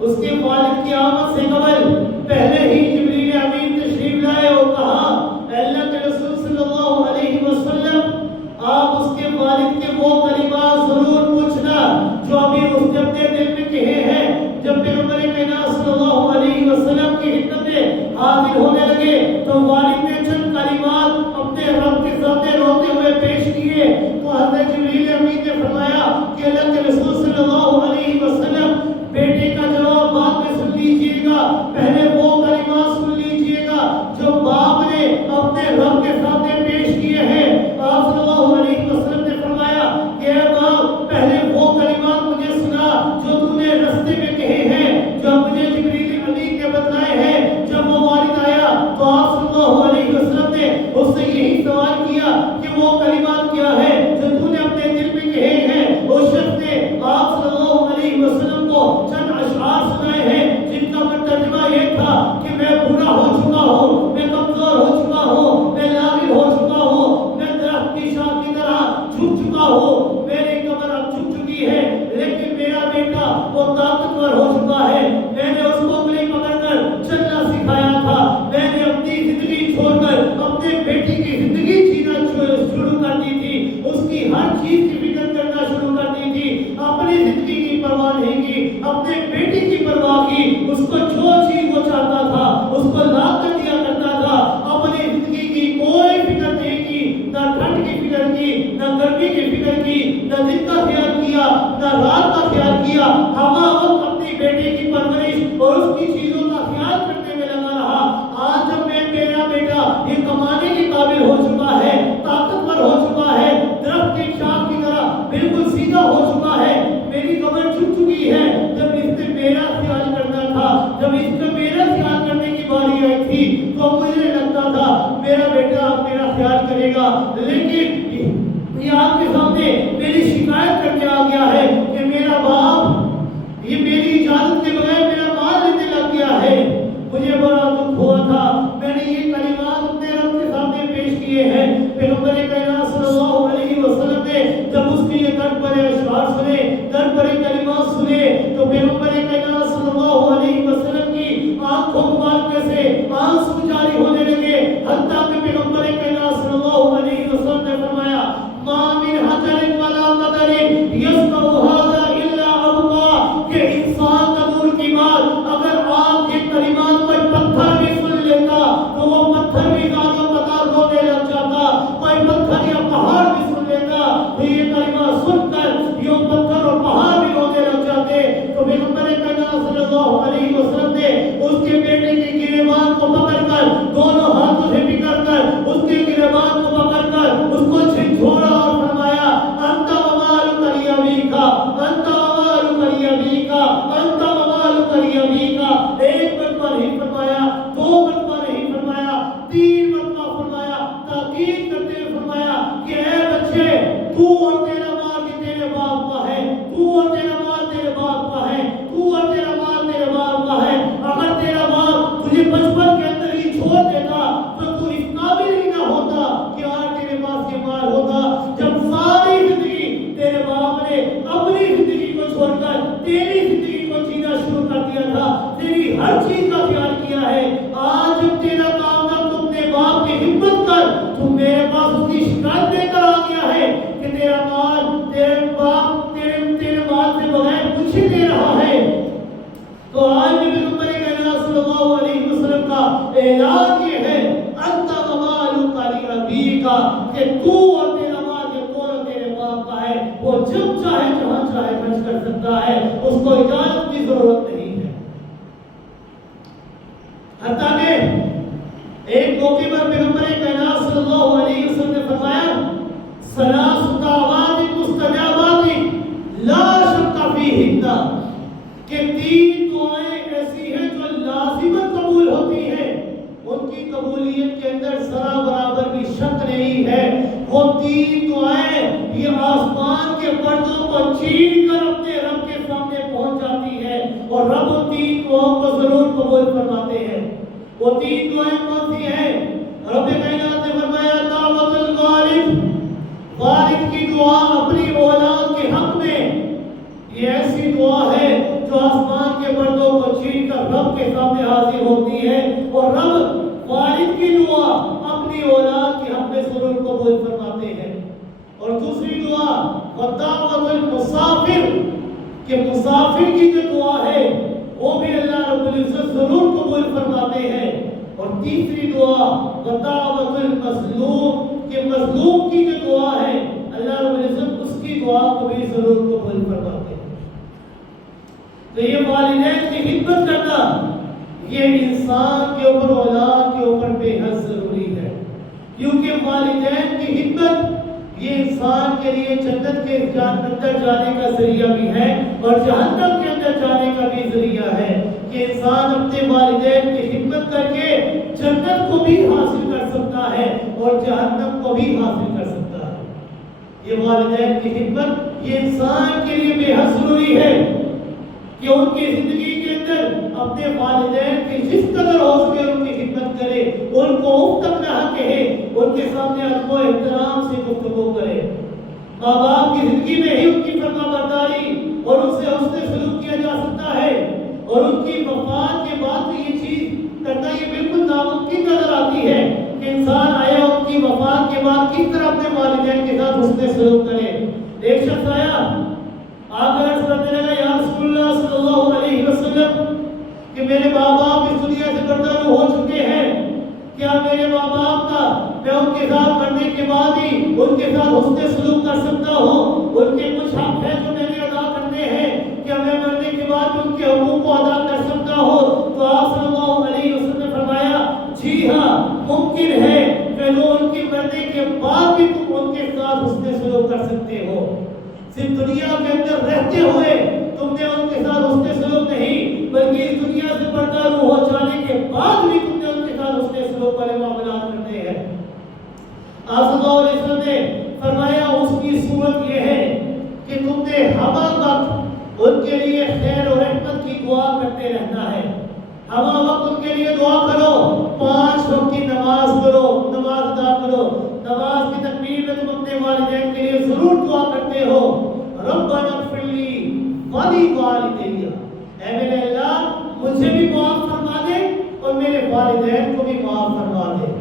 اس کے والد کی آمد سے قبل پہلے ہی جبریل امین تشریف لائے اور کہا اے اللہ کے رسول صلی اللہ علیہ وسلم آپ اس کے والد کے وہ کلمات ضرور پوچھنا جو ابھی اس نے اپنے دل میں کہے ہیں۔ جب پیغمبر کائنات صلی اللہ علیہ وسلم کی خدمت میں حاضر ہونے لگے تو والد نے چند کلمات اپنے رب کے سامنے روتے ہوئے پیش کیے تو حضرت جبریل امین نے فرمایا کہ اللہ کے رسول صلی اللہ علیہ وسلم بیٹے کا جواب بعد میں سن لیجئے گا، پہلے وہ کلمات سن لیجئے گا جو باپ نے اپنے رب کے سامنے پیش کیے ہیں۔ آپ صلی اللہ علیہ وسلم نے فرمایا کہ اے باپ پہلے وہ کلمات مجھے سنا جو تو نے رستے میں کہے ہیں، جو مجھے جبریل امین نے بتلائے ہیں۔ جب وہ والد آیا تو آپ صلی اللہ علیہ وسلم نے اس سے یہی سوال کیا کہ وہ کلمات کیا ہے جو تو نے اپنے دل میں کہے ہیں۔ اس شخص نے آپ صلی اللہ علیہ وسلم کو چند اشعار سنائے ہیں جن کا ترجمہ یہ تھا کہ میں بوڑھا ہو چکا ہوں، میں کمزور ہو چکا ہوں، میں لاغر ہو چکا ہوں، میں درخت کی شاخ کی طرح جھک چکا ہوں، میری کمر اب جھک چکی ہے، لیکن میرا بیٹا وہ طاقتور ہو چکا ہے، میں نے اس کو انگلی پکڑ کر چلنا سکھایا تھا، میں نے اپنی زندگی چھوڑ کر اپنے بیٹی کی زندگی جینا شروع کر دی تھی، اس کی ہر چیز کی فکر کرنا شروع کر دی تھی، اپنی زندگی کی پرواہ نہیں کی، اپنے بیٹی کی پرواہ کی، اس کو جو چیز وہ چاہتا تھا اس کو لا کر دیا کرتا تھا، اپنی زندگی کی کوئی فکر نہیں کی، نہ ٹھنڈ کی فکر کی، نہ گرمی کی فکر کی، نہ دن کا خیال کیا، نہ رات کا خیال کیا، ہمہ وقت اپنی بیٹے کی پرورش اور اس کی چیزوں کا خیال کرنے میں لگا رہا۔ آج جب میرا بیٹا یہ کمانے کے قابل ہو چکا ہے، طاقتور ہو چکا ہے، درخت کی شاخ کی طرح بالکل سیدھا ہو چکا ہے، میری کمر جھک چکی ہے، جب اس نے میرا خیال کرنا تھا، جب اس نے میرا خیال کرنے کی باری آئی تھی تو مجھے لگتا تھا میرا بیٹا اب میرا خیال کرے گا، لیکن یہ آپ کے سامنے میری شکایت کرنے آ گیا ہے کہ میرا باپ یہ میری اجازت کے بغیر میرا مال لینے لگ گیا ہے۔ مجھے بڑا دکھ ہوا تھا، میں نے یہ کلمات اپنے رب کے سامنے پیش کیے ہیں۔ پیغمبر کائنات صلی اللہ علیہ وسلم نے جب اس کے یہ درد بھرے اشعار سنے، درد بھرے کلمات سنے تو پیغمبر کائنات صلی اللہ علیہ وسلم کی آنکھوں مبارکہ سے آنسو جاری ہونے لگے، حتیٰ کہ پیغمبر کائنات صلی اللہ علیہ وسلم نے فرمایا ما من حجر ولا قدر یسمع هذا الا ابقى، کہ انسان کا دور کی بات اگر آپ یہ کلمات کوئی پتھر بھی سن لیتا تو وہ پتھر بھی زیادہ قطار رونے لگ جاتا، کوئی پتھر یا پہاڑ بھی سن لیتا تو یہ کلمات سن کر یہ پتھر اور پہاڑ بھی رونے لگ جاتے۔ تو پیغمبر کائنات صلی اللہ علیہ وسلم نے اس کے بیٹے کے گریبان کو پکڑ کر دونوں ہاتھوں سے پکڑ کر اس کے گریبان کو پکڑ کر اس کو جھنجھوڑا اور فرمایا انت ومالک لیابیک، انت ومالک لیابیک، انت ومالک لیابیک۔ ایک مرتبہ نہیں فرمایا، دو مرتبہ نہیں فرمایا، تین مرتبہ فرمایا، تاکید کرتے ہوئے فرمایا کہ اے بچے تو اور تیرا مال یہ تیرے باپ کا ہے، تو اور تیرا مال تیرے باپ کا ہے، تو اور تیرا مال تیرے باپ کا ہے۔ اگر تیرا باپ تجھے بچپن کے اندر ہی چھوڑ دیتا تو تو اس قابل ہی نہ ہوتا کہ آج تیرے پاس یہ مال ہوتا۔ جب ساری زندگی تیرے باپ نے اپنی زندگی کو چھوڑ کر تیری زندگی کو جینا شروع کر دیا تھا، تیری ہر چیز کا خیال کیا ہے، آج جب تیرا کام تھا تو اپنے باپ کی خدمت کر، تو میرے پاس اس کی شکایت لے کر آ گیا ہے کہ تیرا مال تیرے باپ تیرے مال سے بغیر کچھ ہی دے رہا ہے۔ تو آج بھی پیغمبر کائنات صلی اللہ علیہ وسلم کا اعلان یہ ہے انت ومالک لیابیک، کہ تو اور تیرا مال یہ دونوں تیرے باپ کا ہے، وہ جب چاہے جہاں چاہے خرچ کر سکتا ہے، اس کو اجازت کی ضرورت نہیں ہے۔ حتیٰ کہ ایک موقع پر پیغمبر کائنات صلی اللہ علیہ وسلم نے فرمایا ثلاث دعوات مستجابات لا شک فیہن، کہ تین دعائیں کی قبولیت کے اندر ذرا برابر بھی شک نہیں ہے۔ وہ 3 دعائیں یہ آسمان کے پردوں کو چیر کر اپنے رب کے سامنے پہنچ جاتی ہے اور رب ان 3 دعاؤں کو ضرور قبول فرماتے ہیں۔ وہ 3 دعائیں کون سی ہیں؟ رب کائنات نے فرمایا دعوت الوالد، والد کی دعا اپنی اولاد کے حق میں، یہ ایسی دعا ہے جو آسمان کے پردوں کو چیر کر رب کے سامنے حاضر ہوتی ہے اور رب والد کی دعا اپنی اولاد کے حق میں ضرور قبول فرماتے ہیں۔ اور دوسری دعا ودعوت المسافر، کہ مسافر کی جو دعا ہے وہ بھی اللہ رب العزت ضرور قبول فرماتے ہیں۔ اور تیسری دعا ودعوت المظلوم، کہ مظلوم کی جو دعا ہے اللہ رب العزت اس کی دعا کو بھی ضرور قبول فرماتے ہیں۔ تو یہ والدین کی خدمت کرنا یہ انسان کے اوپر، اولاد کے اوپر بے حد ضروری ہے، کیونکہ والدین کی خدمت یہ انسان کے لیے جنت کے اندر جانے کا ذریعہ بھی ہے اور جہنم کے اندر جانے کا بھی ذریعہ ہے، کہ انسان اپنے والدین کی خدمت کر کے جنت کو بھی حاصل کر سکتا ہے اور جہنم کو بھی حاصل کر سکتا ہے۔ یہ والدین کی خدمت یہ انسان کے لیے بے حد ضروری ہے کہ ان کی زندگی کے اندر اپنے والدین کی جس قدر ہو سکے ان کی خدمت کرے، ان کو اف تک نہ کہے، ان کے سامنے ادب و احترام سے گفتگو کرے۔ ماں باپ کی زندگی میں ہی ان کی فرما برداری اور ان سے حسن سلوک کیا جا سکتا ہے، اور ان کی وفات کے بعد بھی یہ چیز کرنا یہ بالکل ناممکن نظر آتی ہے کہ انسان آیا ان کی وفات کے بعد کس طرح اپنے والدین کے ساتھ حسن سلوک کرے۔ ایک شخص آیا آ کر عرض کرنے لگا یا رسول اللہ صلی اللہ علیہ وسلم کہ میرے ماں باپ اس دنیا سے بردار ہو چکے ہیں، کیا میرے ماں باپ کا میں ان کے ساتھ مرنے کے بعد ہی ان کے ساتھ حسن سلوک کر سکتا ہوں؟ ان کے کچھ حق ہے جو میں نے ادا کرنے ہیں، کیا میں مرنے کے بعد ان کے حقوق کو ادا کر سکتا ہوں؟ تو آپ صلی اللہ علیہ وسلم نے فرمایا جی ہاں ممکن ہے کہ وہ ان کی مرنے کے بعد بھی تم ان کے ساتھ حسن سلوک کر سکتے ہو۔ صرف دنیا کے اندر رہتے ہوئے تم نے ان کے ساتھ حسن سلوک نہیں، بلکہ اس دنیا سے پردہ روح ہو جانے کے بعد بھی تم نے ان کے ساتھ حسن سلوک والے معاملات کرنے ہیں۔ آپ صلی اللہ علیہ وسلم نے فرمایا اس کی صورت یہ ہے کہ تم نے ہمہ وقت ان کے لیے خیر اور رحمت کی دعا کرتے رہنا ہے۔ ہمہ وقت ان کے لیے دعا کرو، 5 وقت کی نماز کرو، نماز ادا کرو۔ نماز کی تکبیر میں تم اپنے والدین کے لیے ضرور دعا کرتے ہو ربنا اغفر لی ولوالدی، اے میرے اللہ مجھے بھی معاف فرما دے اور میرے والدین کو بھی معاف فرما دے۔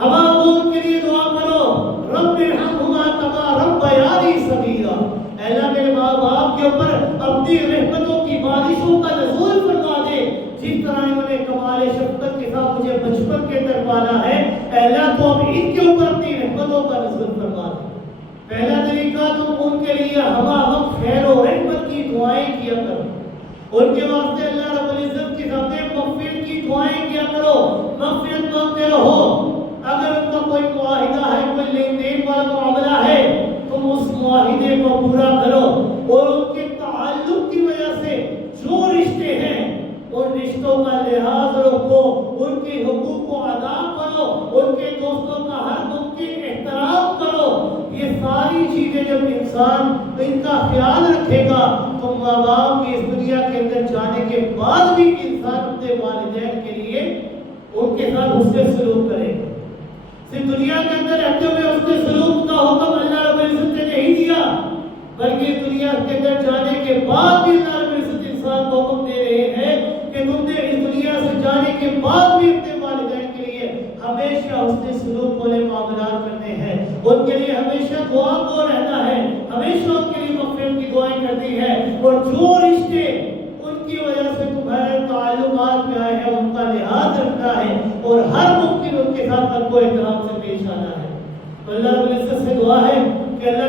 ہمہ ان کے لیے دعا کرو رب ارحمہما کما ربیانی صغیرا، اے اللہ میرے ماں باپ کے اوپر اپنی رحمتوں کی بارشوں کا نزول فرما دے، جس طرح انہوں نے کمال شفقت کے ساتھ مجھے بچپن کے اندر پالا ہے، اے اللہ تو اب ان کے اوپر اپنی رحمتوں کا نزول فرما دے۔ پہلا طریقہ تم ان کے لیے ہمہ وقت خیر و رحمت کی دعائیں کیا کرو، ان کے واسطے اللہ رب العزت کے سامنے مغفرت کی دعائیں کیا کرو، مغفرت مانگتے رہو۔ اگر ان کا کوئی معاہدہ ہے، کوئی لین دین والا معاملہ ہے، تم اس معاہدے کو پورا کرو اور ان کے تعلق کی وجہ سے جو رشتے ہیں ان رشتوں کا لحاظ رکھو، ان کے حقوق کو ادا کرو، ان کے دوستوں کا ہر ممکن احترام کرو۔ یہ ساری چیزیں جب انسان ان کا خیال رکھے گا تو ماں باپ کی اس دنیا کے اندر جانے کے بعد بھی انسان اپنے والدین کے لیے ان کے ساتھ حسن سلوک کرے گا۔ صرف دنیا کے اندر رہتے ہوئے حسن سلوک کا حکم اللہ رب العزت نے نہیں دیا، بلکہ دنیا کے اندر جانے کے بعد بھی اللہ رب العزت انسان کو حکم دے رہے ہیں کہ تم نے اس دنیا سے جانے کے بعد بھی اپنے والدین کے لیے ہمیشہ حسن سلوک والے معاملات کرنے ہیں، ان کے لیے ہمیشہ دعا کو رہنا ہے، ہمیشہ ان کے لیے مغفرت کی دعائیں کرنی ہے، اور جو رشتے ان کی وجہ سے تمہارے تعلقات میں آئے ہیں ان کا لحاظ رکھنا ہے اور ہر ممکن ان کے ساتھ ادب و احترام سے پیش آنا ہے۔ تو اللہ رب العزت سے دعا ہے کہ اللہ